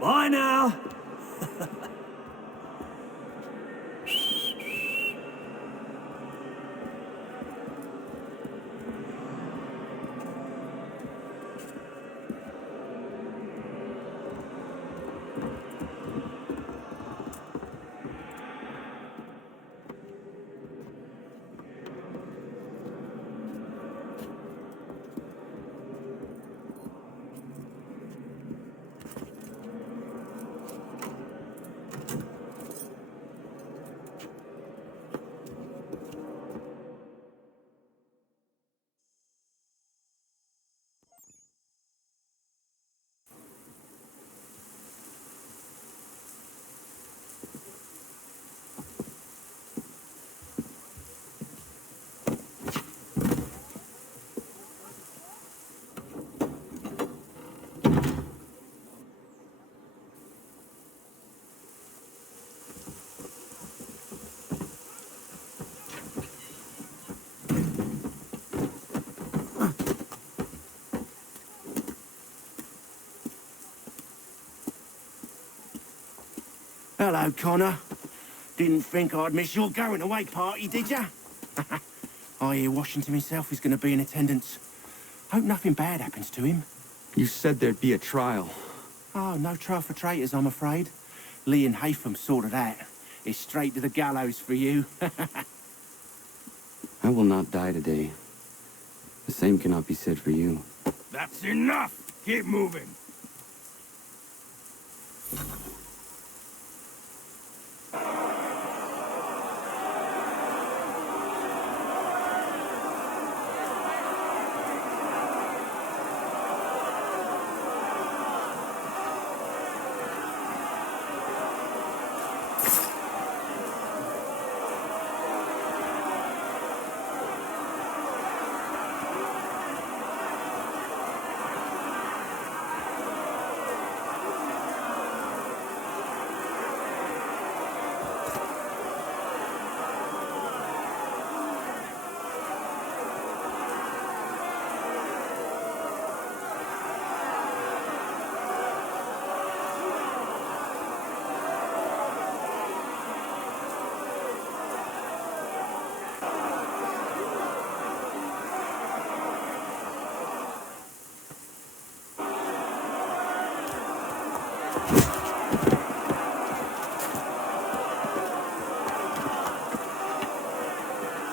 Bye now! Hello, Connor. Didn't think I'd miss your going-away party, did ya? I hear Washington himself is going to be in attendance. Hope nothing bad happens to him. You said there'd be a trial. Oh, no trial for traitors, I'm afraid. Lee and Haytham sorted that. It's straight to the gallows for you. I will not die today. The same cannot be said for you. That's enough! Keep moving!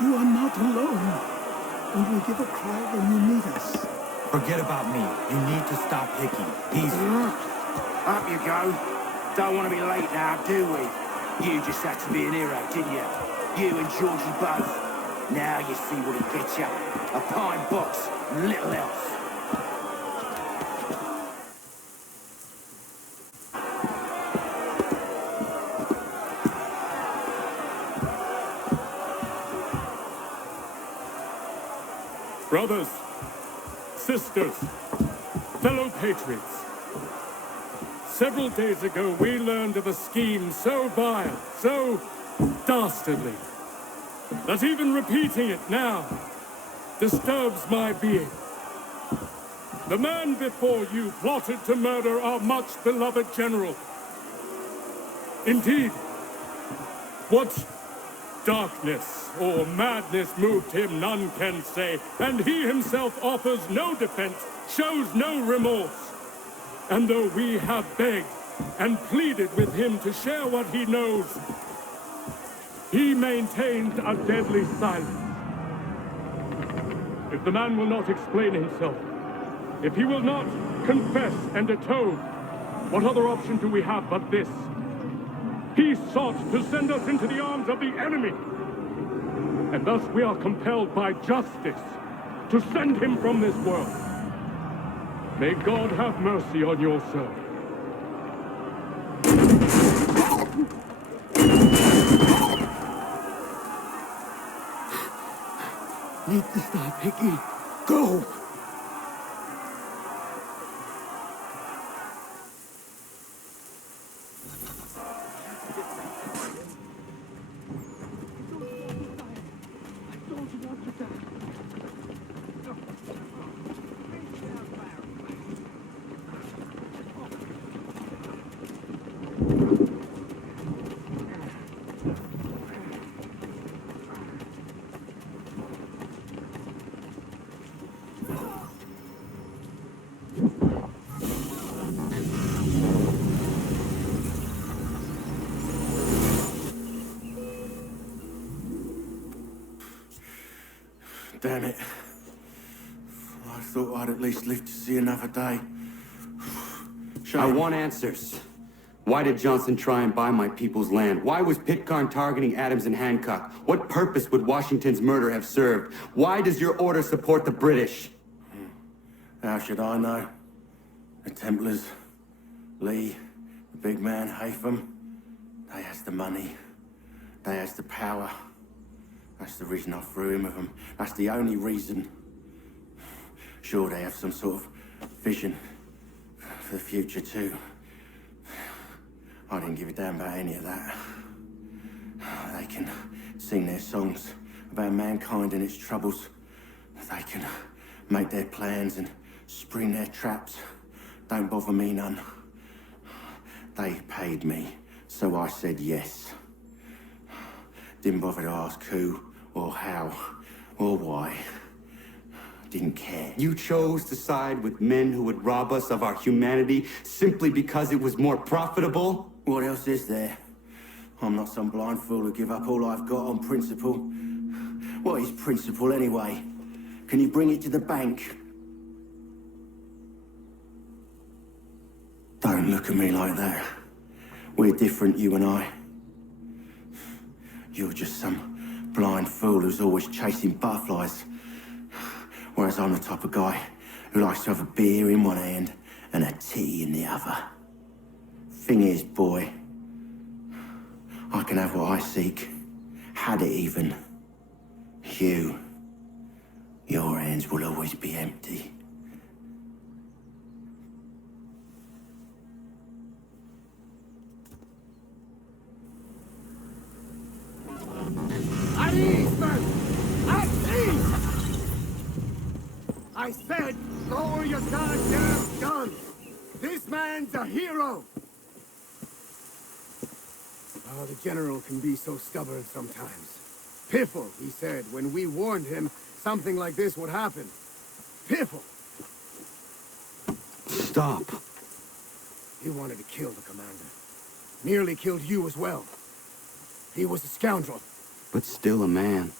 You are not alone. And we give a cry when you need us. Forget about me. You need to stop Hickey. He's... Up you go. Don't want to be late now, do we? You just had to be an hero, didn't you? You and Georgie both. Now you see what it gets you. A pine box, little else. Brothers, sisters, fellow patriots. Several days ago, we learned of a scheme so vile, so dastardly, that even repeating it now disturbs my being. The man before you plotted to murder our much-beloved general. Indeed, what darkness or madness moved him, none can say, and he himself offers no defense, shows no remorse. And though we have begged and pleaded with him to share what he knows, he maintains a deadly silence. If the man will not explain himself, if he will not confess and atone, what other option do we have but this? He sought to send us into the arms of the enemy. And thus we are compelled by justice to send him from this world. May God have mercy on your soul. Need to stop Hickey. Go! Damn it. I thought I'd at least live to see another day. I want answers. Why did Johnson try and buy my people's land? Why was Pitcairn targeting Adams and Hancock? What purpose would Washington's murder have served? Why does your order support the British? How should I know? The Templars, Lee, the big man, Haytham, they has the money. They has the power. That's the reason I threw in with them. That's the only reason. Sure, they have some sort of vision for the future, too. I didn't give a damn about any of that. They can sing their songs about mankind and its troubles. They can make their plans and spring their traps. Don't bother me none. They paid me, so I said yes. Didn't bother to ask who, or how, or why. Didn't care. You chose to side with men who would rob us of our humanity simply because it was more profitable? What else is there? I'm not some blind fool who give up all I've got on principle. What is principle anyway? Can you bring it to the bank? Don't look at me like that. We're different, you and I. You're just some blind fool who's always chasing butterflies. Whereas I'm the type of guy who likes to have a beer in one hand and a tea in the other. Thing is, boy, I can have what I seek. Had it even. Your hands will always be empty. At ease, man! At ease! I said, lower your goddamn guns! This man's a hero! Oh, the General can be so stubborn sometimes. Piffle, he said, when we warned him something like this would happen. Piffle! Stop. He wanted to kill the commander. Nearly killed you as well. He was a scoundrel. But still a man.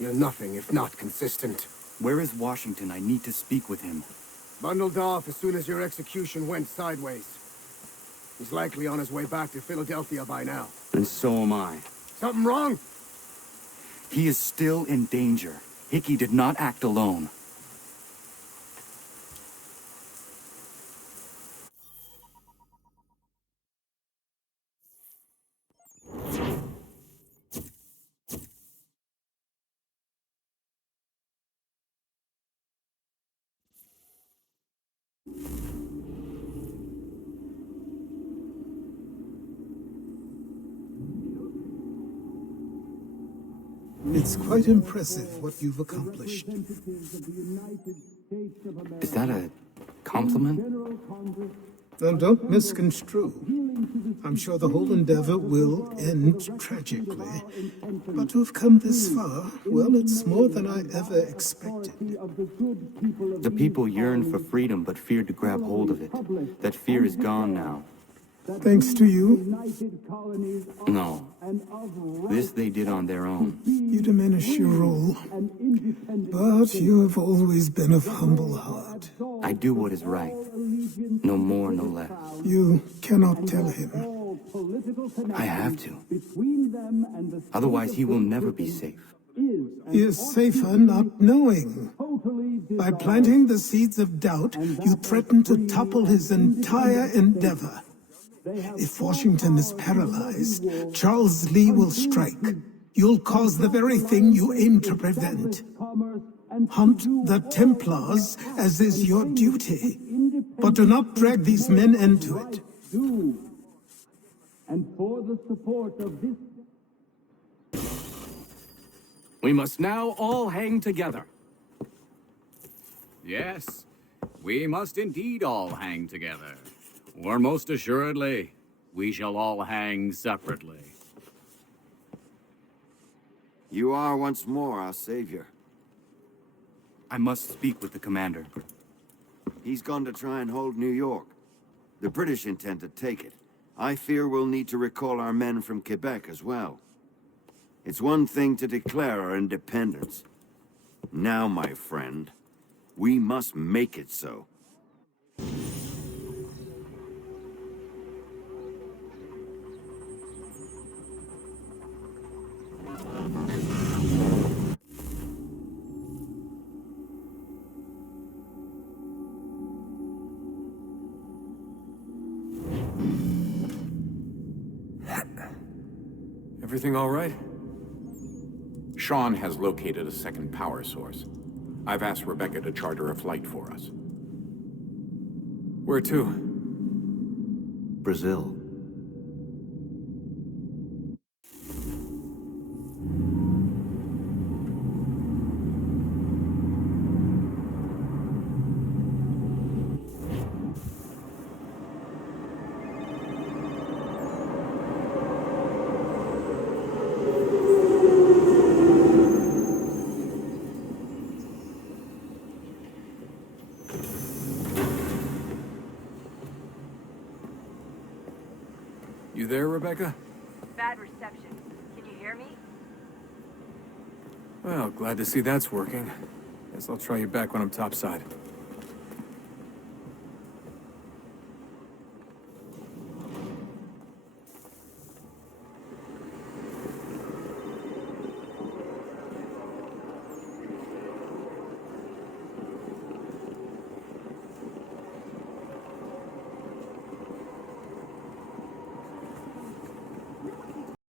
You're nothing if not consistent. Where is Washington? I need to speak with him. Bundled off as soon as your execution went sideways. He's likely on his way back to Philadelphia by now. And so am I. Something wrong? He is still in danger. Hickey did not act alone. It's quite impressive what you've accomplished. Is that a compliment? Now, don't misconstrue. I'm sure the whole endeavor will end tragically. But to have come this far, well, it's more than I ever expected. The people yearn for freedom but feared to grab hold of it. That fear is gone now. Thanks to you? No. This they did on their own. You diminish your role. But you have always been of humble heart. I do what is right. No more, no less. You cannot tell him. I have to. Otherwise, he will never be safe. He is safer not knowing. By planting the seeds of doubt, you threaten to topple his entire endeavor. If Washington is paralyzed, Charles Lee will strike. You'll cause the very thing you aim to prevent. Hunt the Templars, as is your duty. But do not drag these men into it. And for the support of this... We must now all hang together. Yes, we must indeed all hang together. Or most assuredly, we shall all hang separately. You are once more our savior. I must speak with the commander. He's gone to try and hold New York. The British intend to take it. I fear we'll need to recall our men from Quebec as well. It's one thing to declare our independence. Now, my friend, we must make it so. Everything all right? Sean has located a second power source. I've asked Rebecca to charter a flight for us. Where to? Brazil. You there, Rebecca? Bad reception. Can you hear me? Well, glad to see that's working. Guess I'll try you back when I'm topside.